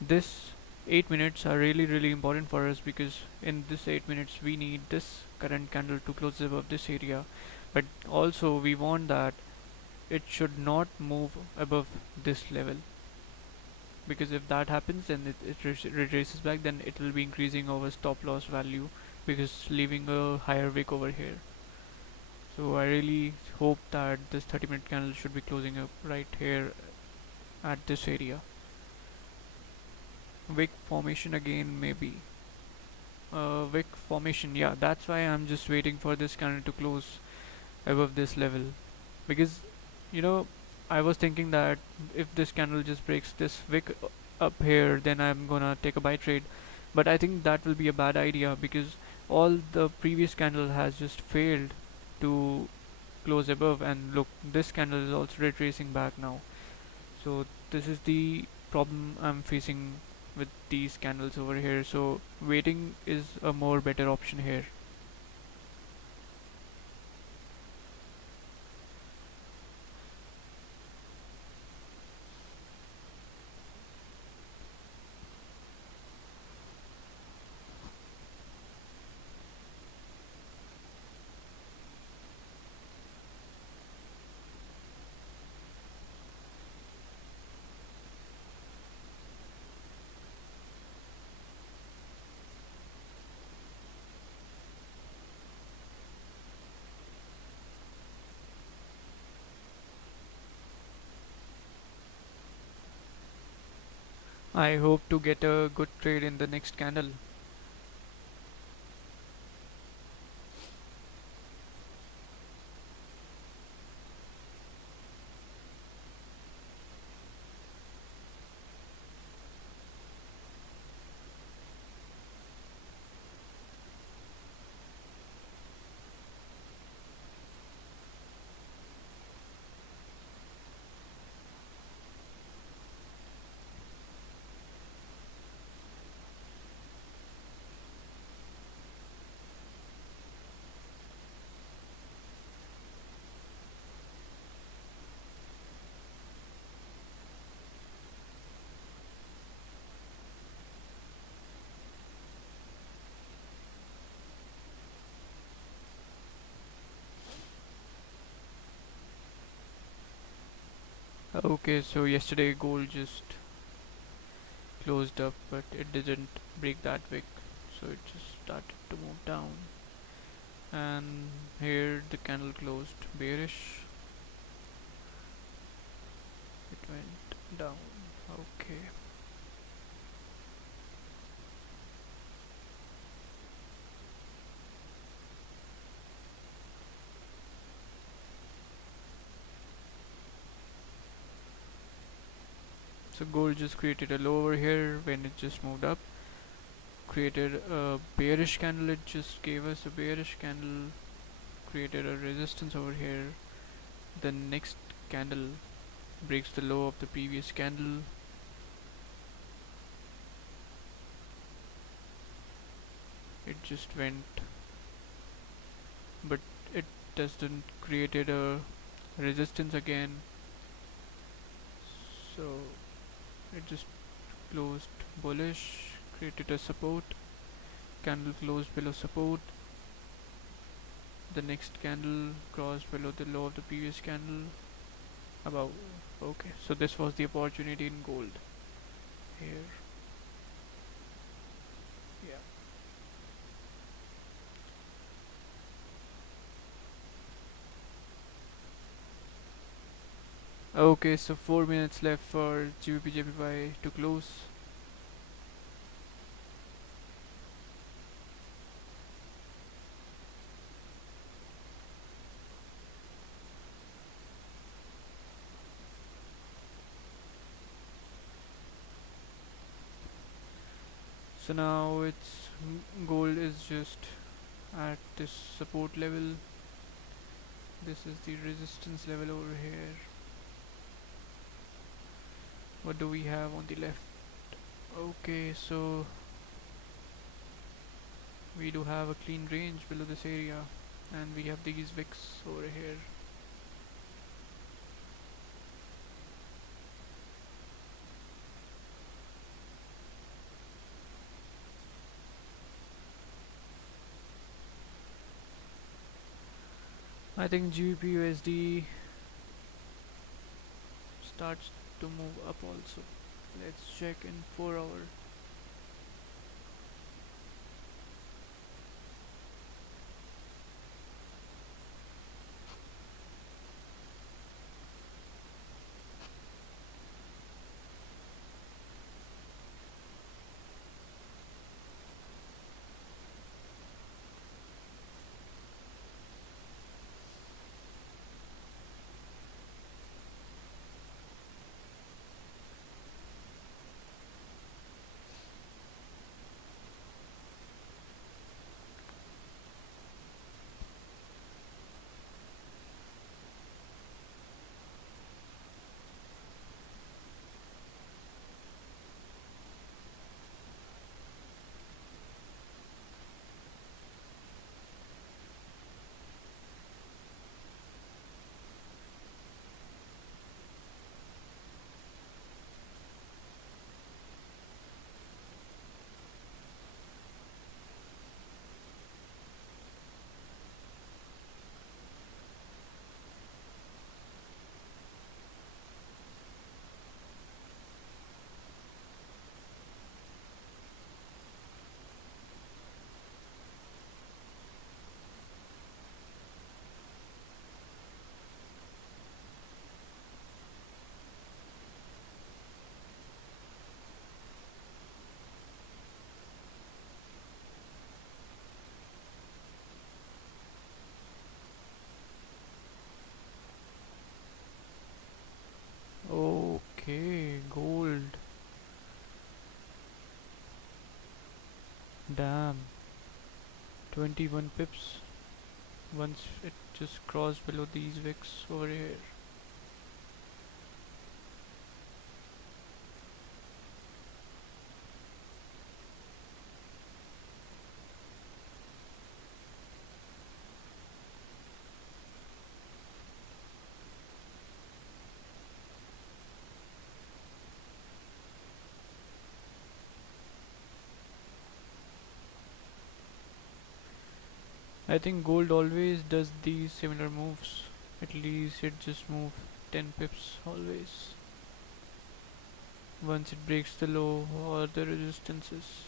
this 8 minutes are really important for us, because in this 8 minutes we need this current candle to close above this area, but also we want that it should not move above this level, because if that happens and it retraces back, then it will be increasing our stop loss value, because leaving a higher wick over here. So I really hope that this 30-minute candle should be closing up right here at this area. Wick formation again, maybe. Wick formation, yeah, that's why I'm just waiting for this candle to close above this level, because you know I was thinking that if this candle just breaks this wick up here, then I'm gonna take a buy trade, but I think that will be a bad idea, because all the previous candle has just failed to close above, and look, this candle is also retracing back now. So this is the problem I'm facing with these candles over here, so waiting is a more better option here. I hope to get a good trade in the next candle. Okay, so yesterday gold just closed up, but it didn't break that wick, so it just started to move down. And here the candle closed bearish, it went down. Okay. So gold just created a low over here when it just moved up, created a bearish candle, it just gave us a bearish candle, created a resistance over here. The next candle breaks the low of the previous candle. It just went, but it doesn't created a resistance again, so it just closed bullish, created a support, candle closed below support, the next candle crossed below the low of the previous candle above. Okay, so this was the opportunity in gold here. Yeah. Okay, so 4 minutes left for GBP JPY to close. So now it's gold is just at this support level. This is the resistance level over here. What do we have on the left? Okay, so we do have a clean range below this area, and we have these wicks over here. I think GBP USD starts to move up also. Let's check in 4 hour. Okay, gold. Damn. 21 pips once it just crossed below these wicks over here. I think gold always does these similar moves. At least it just move 10 pips always. Once it breaks the low or the resistances.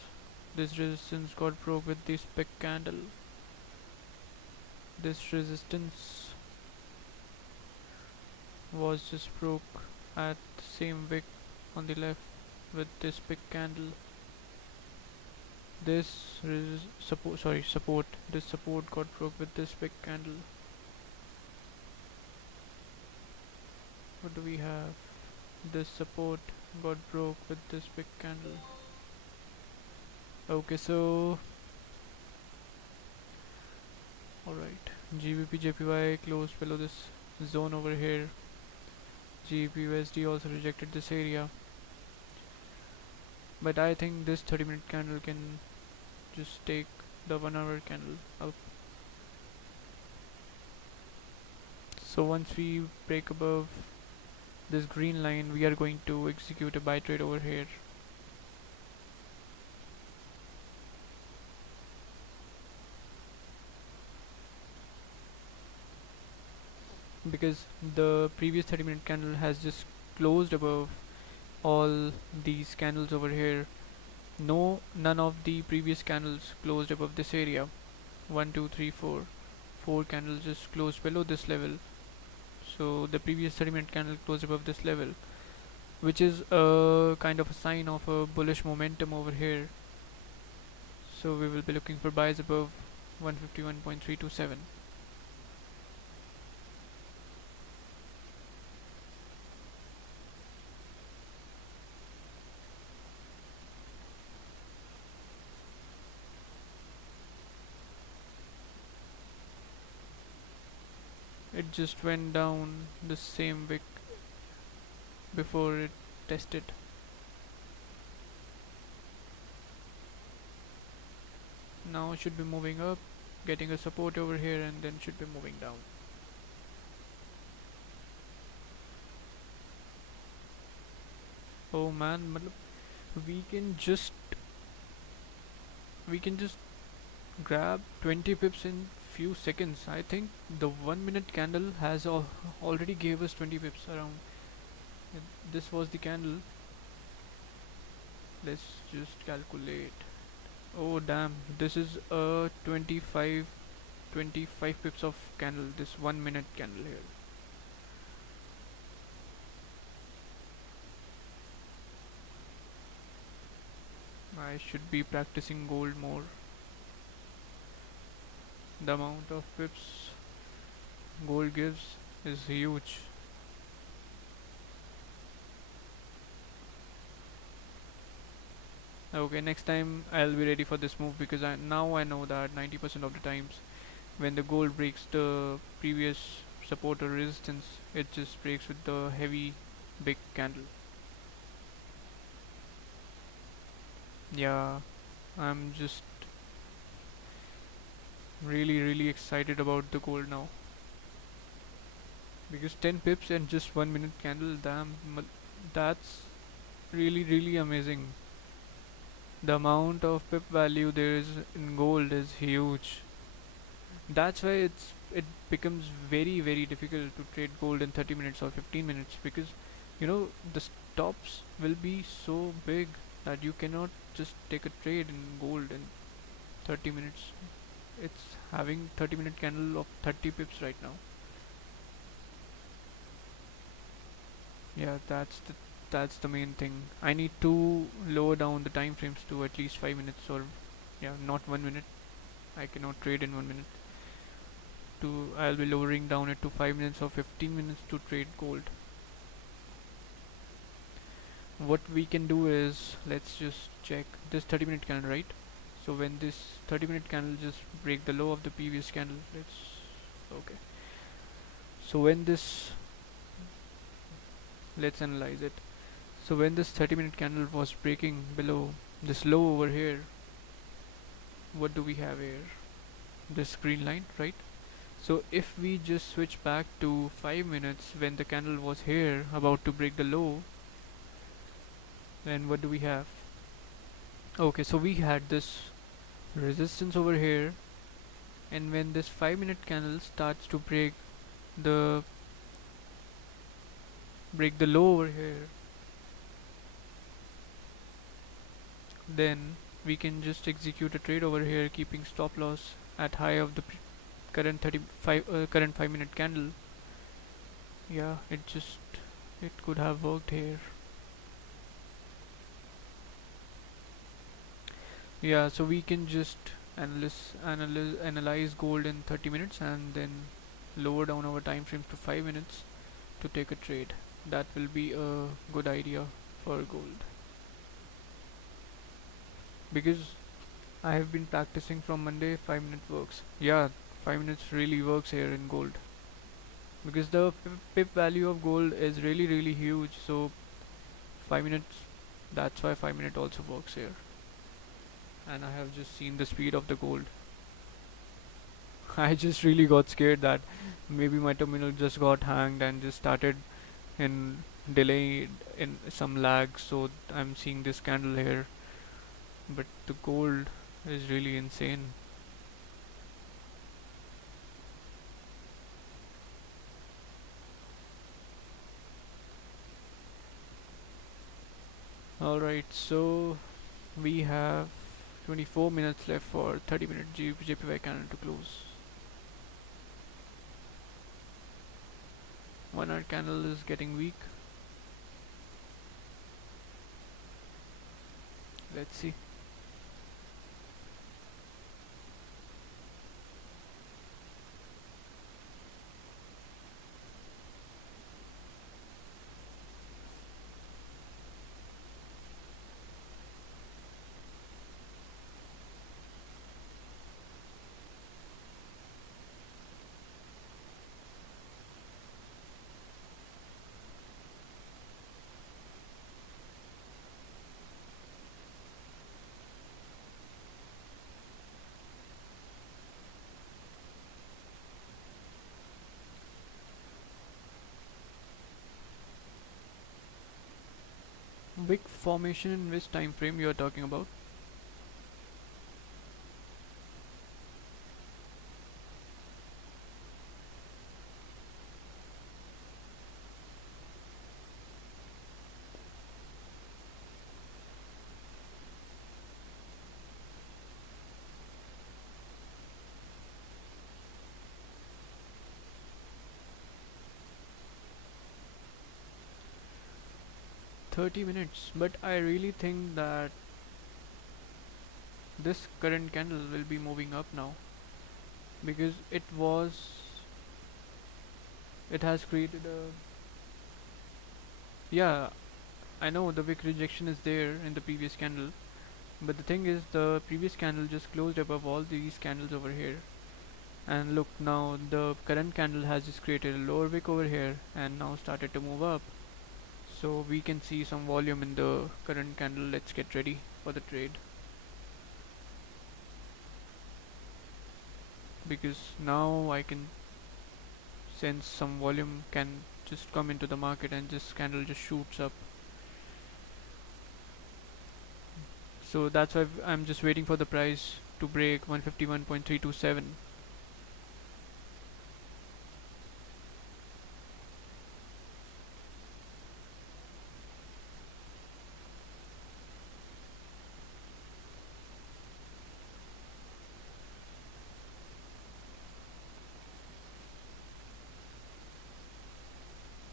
This resistance got broke with this pick candle. This resistance was just broke at the same wick on the left with this pick candle. This support. This support got broke with this pick candle. What do we have? This support got broke with this pick candle. Okay, so alright. GBP JPY closed below this zone over here. GBP USD also rejected this area. But I think this 30-minute candle can just take the 1 hour candle up. So once we break above this green line, we are going to execute a buy trade over here. Because the previous 30-minute candle has just closed above all these candles over here. None of the previous candles closed above this area. 1 2 3 4 4 candles just closed below this level. So the previous 30-minute candle closed above this level, which is a kind of a sign of a bullish momentum over here. So we will be looking for buys above 151.327. It just went down the same wick before it tested. Now it should be moving up, getting a support over here, and then should be moving down. Oh man, we can just we can just grab 20 pips in few seconds. I think the 1 minute candle has already gave us 20 pips around. This was the candle. Let's just calculate. Oh damn, this is a 25 pips of candle, this 1 minute candle here. I should be practicing gold more. The amount of pips gold gives is huge. Okay, next time I'll be ready for this move because now I know that 90% of the times when the gold breaks the previous support or resistance, it just breaks with the heavy big candle. Yeah, I'm just really excited about the gold now because 10 pips and just 1 minute candle, damn, that's really amazing. The amount of pip value there is in gold is huge. That's why it becomes very difficult to trade gold in 30 minutes or 15 minutes because the stops will be so big that you cannot just take a trade in gold in 30 minutes. It's having 30-minute candle of 30 pips right now. Yeah, that's the main thing. I need to lower down the time frames to at least 5 minutes, or yeah, not 1 minute. I cannot trade in 1 minute. I'll be lowering down it to 5 minutes or 15 minutes to trade gold. What we can do is, let's just check this 30-minute candle, right? So when this 30-minute candle just break the low of the previous candle, okay. So when this, let's analyze it. So when this 30-minute candle was breaking below this low over here, what do we have here? This green line, right? So if we just switch back to 5 minutes when the candle was here about to break the low, then what do we have? Okay, so we had this resistance over here, and when this 5-minute candle starts to the break the low over here, then we can just execute a trade over here, keeping stop loss at high of the current 5-minute candle. Yeah, it could have worked here. Yeah, so we can just analyze gold in 30 minutes and then lower down our time frames to 5 minutes to take a trade. That will be a good idea for gold, because I have been practicing from Monday. 5 minute works. Yeah, 5 minutes really works here in gold because the pip value of gold is really huge. So 5 minutes, that's why 5 minute also works here. And I have just seen the speed of the gold. I just really got scared that maybe my terminal just got hanged and just started in delay in some lag, so I'm seeing this candle here, but the gold is really insane. Alright, so we have 24 minutes left for 30-minute JPY candle to close. 1 hour candle is getting weak. Let's see. Wick formation in which time frame you are talking about? 30 minutes, but I really think that this current candle will be moving up now, because it has created a, yeah, I know the wick rejection is there in the previous candle, but the thing is the previous candle just closed above all these candles over here. And look, now the current candle has just created a lower wick over here and now started to move up. So we can see some volume in the current candle. Let's get ready for the trade, because now I can sense some volume can just come into the market and this candle just shoots up. So that's why I'm just waiting for the price to break 151.327.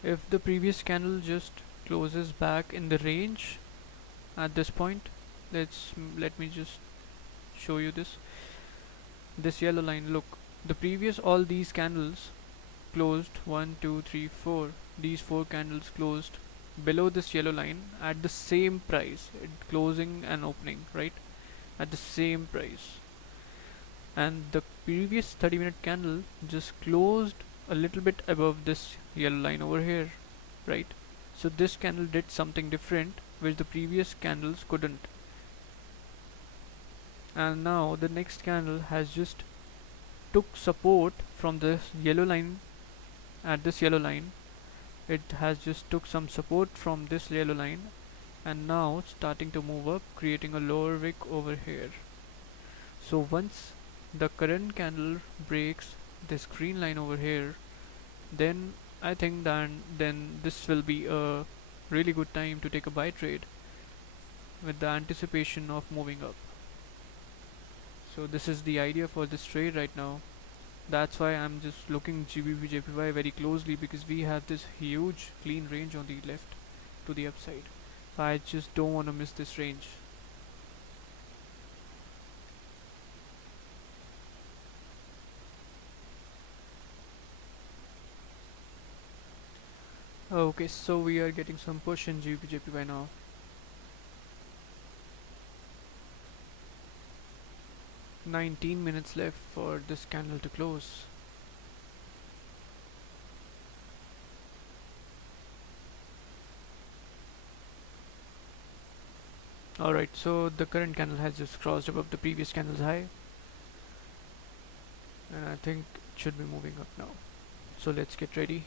If the previous candle just closes back in the range at this point, let me just show you this yellow line. Look, the previous all these candles closed 1 2 3 4, these four candles closed below this yellow line at the same price, closing and opening, right, at the same price. And the previous 30-minute candle just closed a little bit above this yellow line over here, right? So this candle did something different which the previous candles couldn't. And now the next candle has just took support from this yellow line. At this yellow line, it has just took some support from this yellow line and now starting to move up, creating a lower wick over here. So once the current candle breaks this green line over here, then I think that then this will be a really good time to take a buy trade with the anticipation of moving up. So this is the idea for this trade right now. That's why I'm just looking GBP JPY very closely, because we have this huge clean range on the left to the upside. I just don't want to miss this range. Okay, so we are getting some push in GBP JPY now. 19 minutes left for this candle to close. Alright, so the current candle has just crossed above the previous candle's high, and I think it should be moving up now. So let's get ready.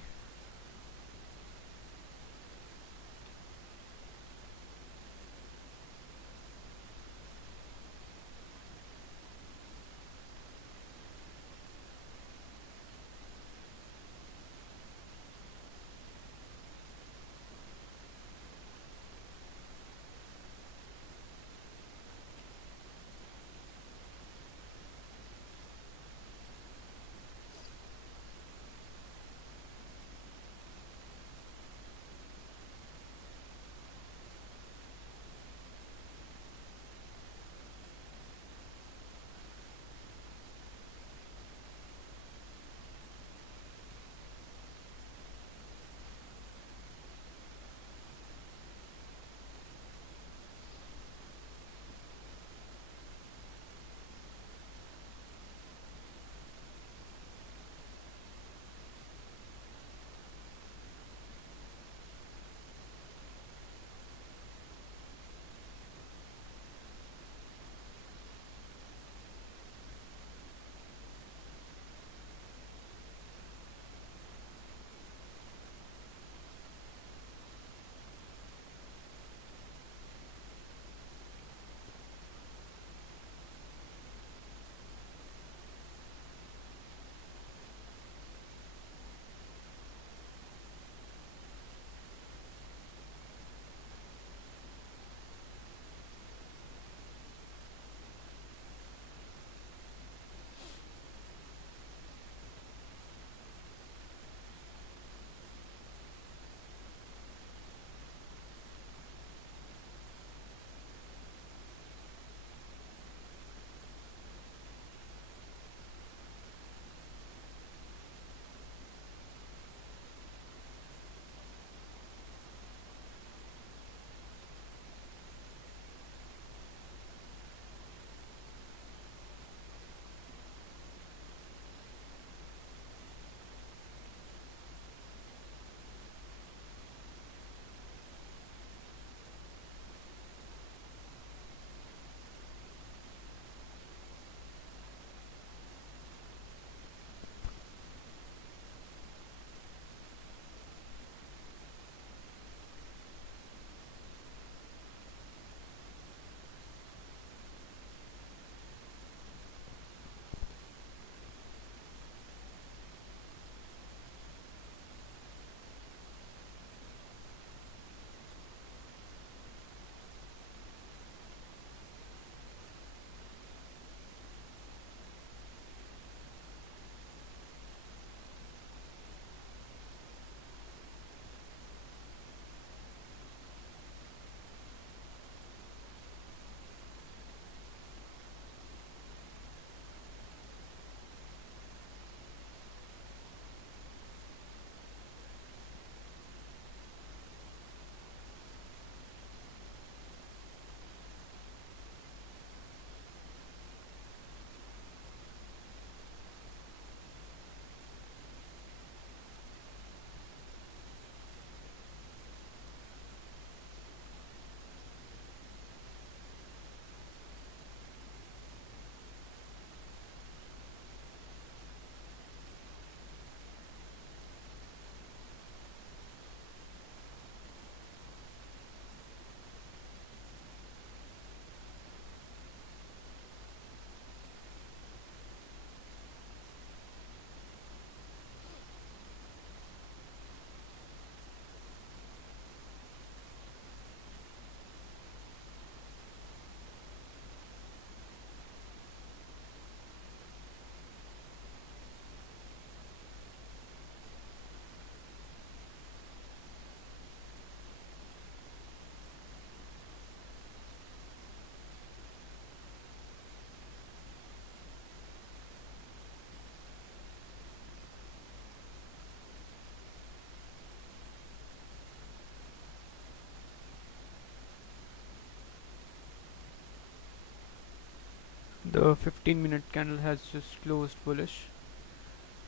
The 15-minute candle has just closed bullish.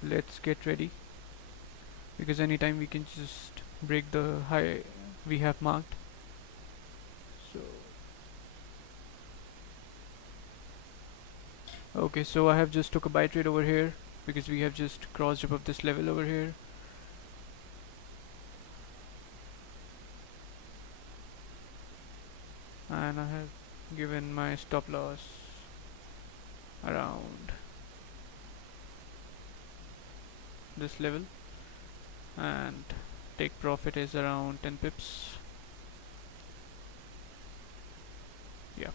Let's get ready, because anytime we can just break the high we have marked. So okay, so I have just took a buy trade over here because we have just crossed above this level over here. And I have given my stop loss around this level, and take profit is around 10 pips. Yeah,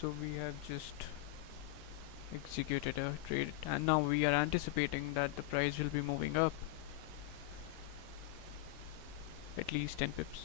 so we have just executed a trade, and now we are anticipating that the price will be moving up at least 10 pips.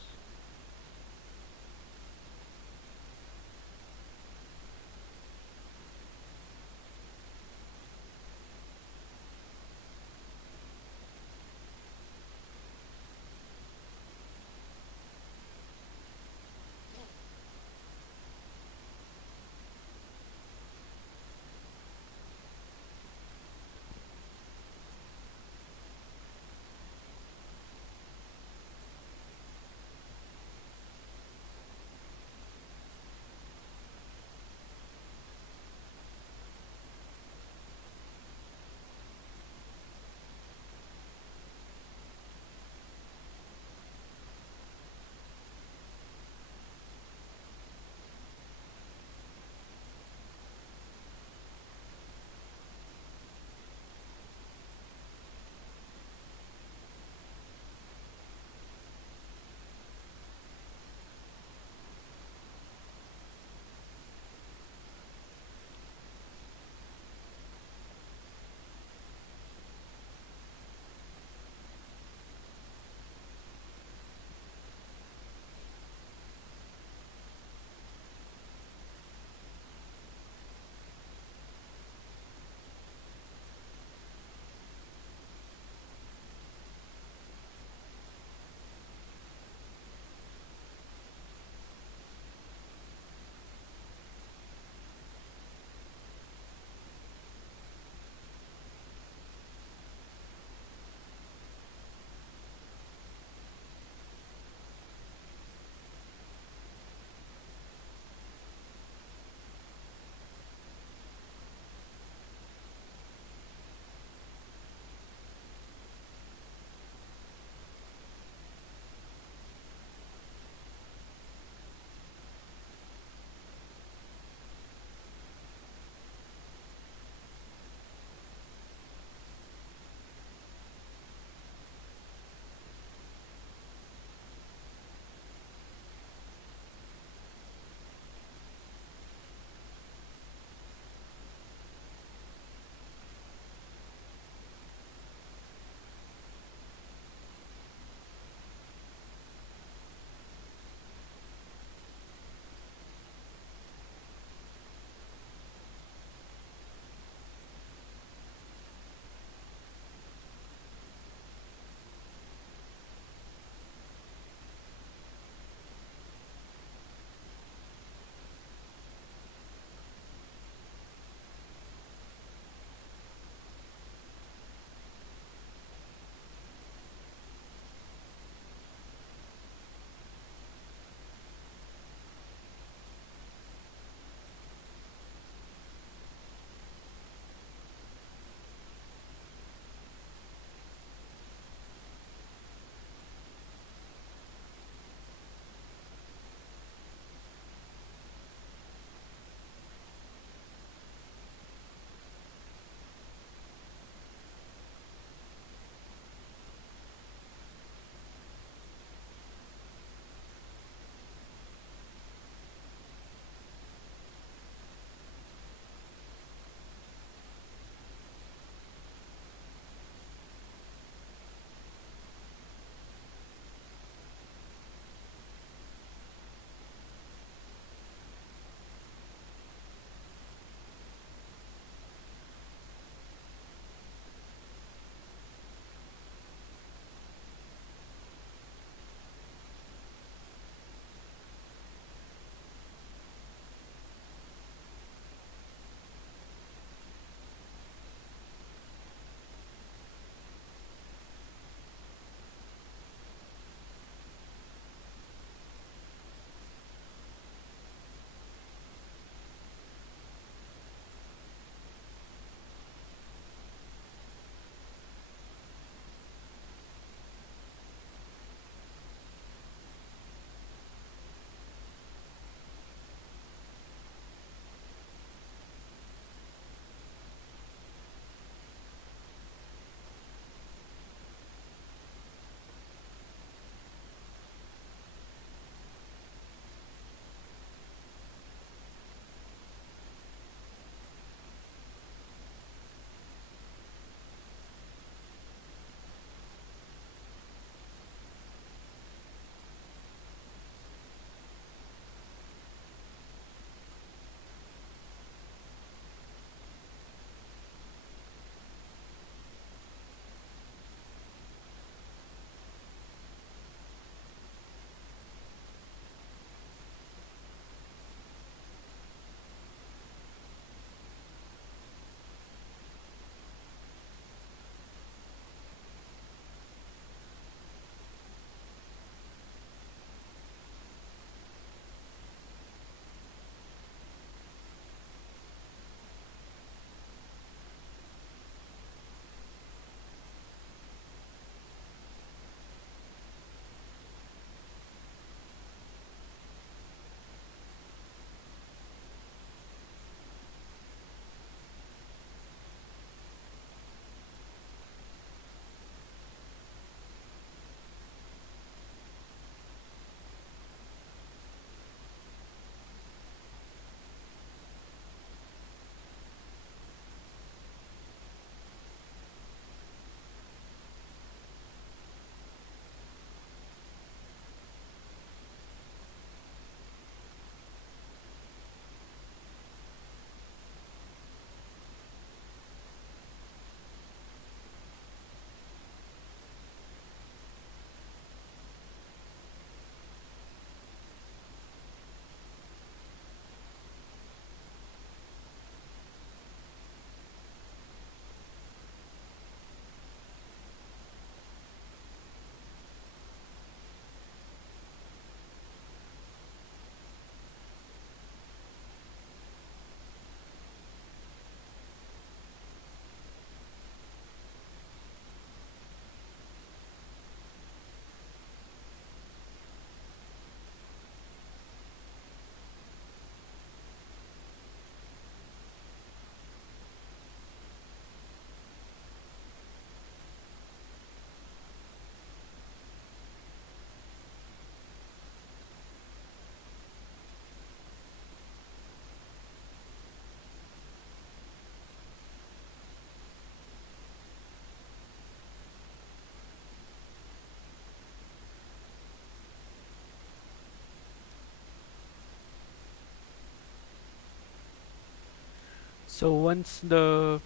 So once the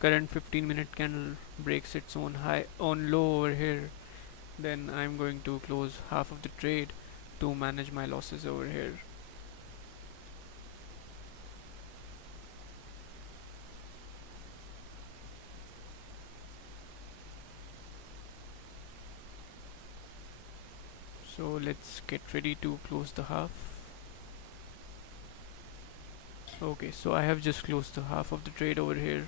current 15-minute candle breaks its own high on low over here, then I'm going to close half of the trade to manage my losses over here. So let's get ready to close the half. Okay, so I have just closed the half of the trade over here.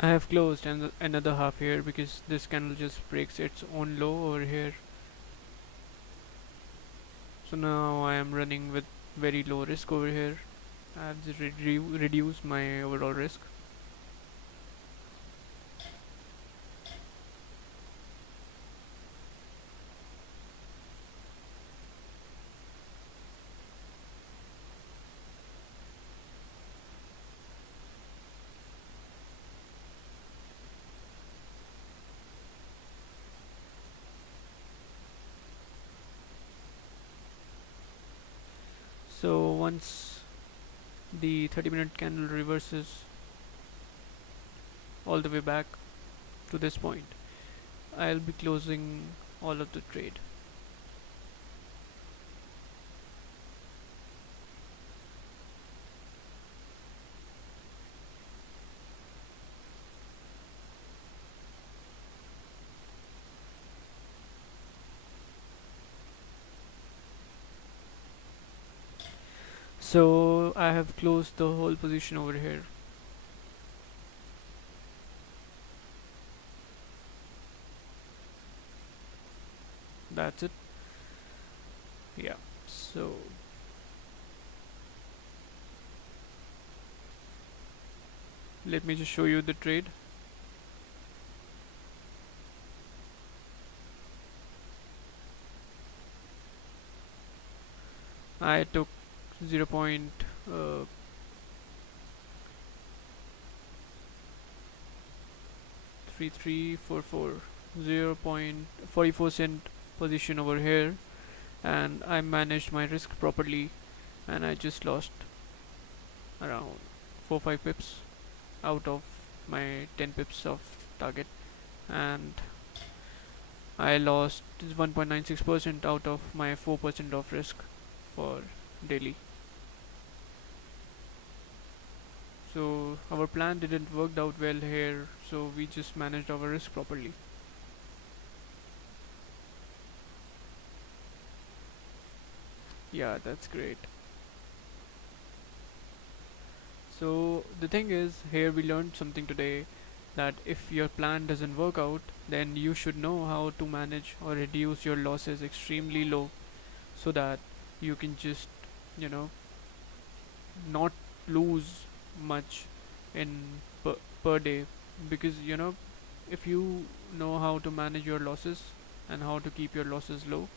I have closed another half here because this candle just breaks its own low over here. So now I am running with very low risk over here. I have just reduced my overall risk. So once the 30-minute candle reverses all the way back to this point, I'll be closing all of the trade. So I have closed the whole position over here. that's it. Yeah, so let me just show you the trade. I took 0.3344, 0.44 cent position over here, and I managed my risk properly, and I just lost around 4-5 pips out of my 10 pips of target, and I lost 1.96% out of my 4% of risk for daily. So our plan didn't work out well here, so we just managed our risk properly. Yeah, that's great. So the thing is, here we learned something today, that if your plan doesn't work out, then you should know how to manage or reduce your losses extremely low, so that you can just, you know, not lose much in per day. Because if you know how to manage your losses and how to keep your losses low,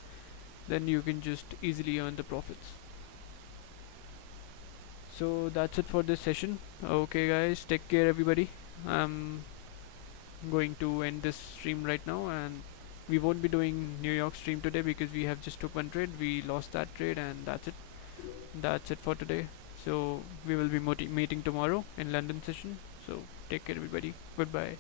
then you can just easily earn the profits. So that's it for this session. Okay, guys, take care, everybody. I'm going to end this stream right now, and we won't be doing New York stream today because we have just took one trade. We lost that trade, and that's it. That's it for today. So we will be meeting tomorrow in London session. So take care, everybody. Goodbye.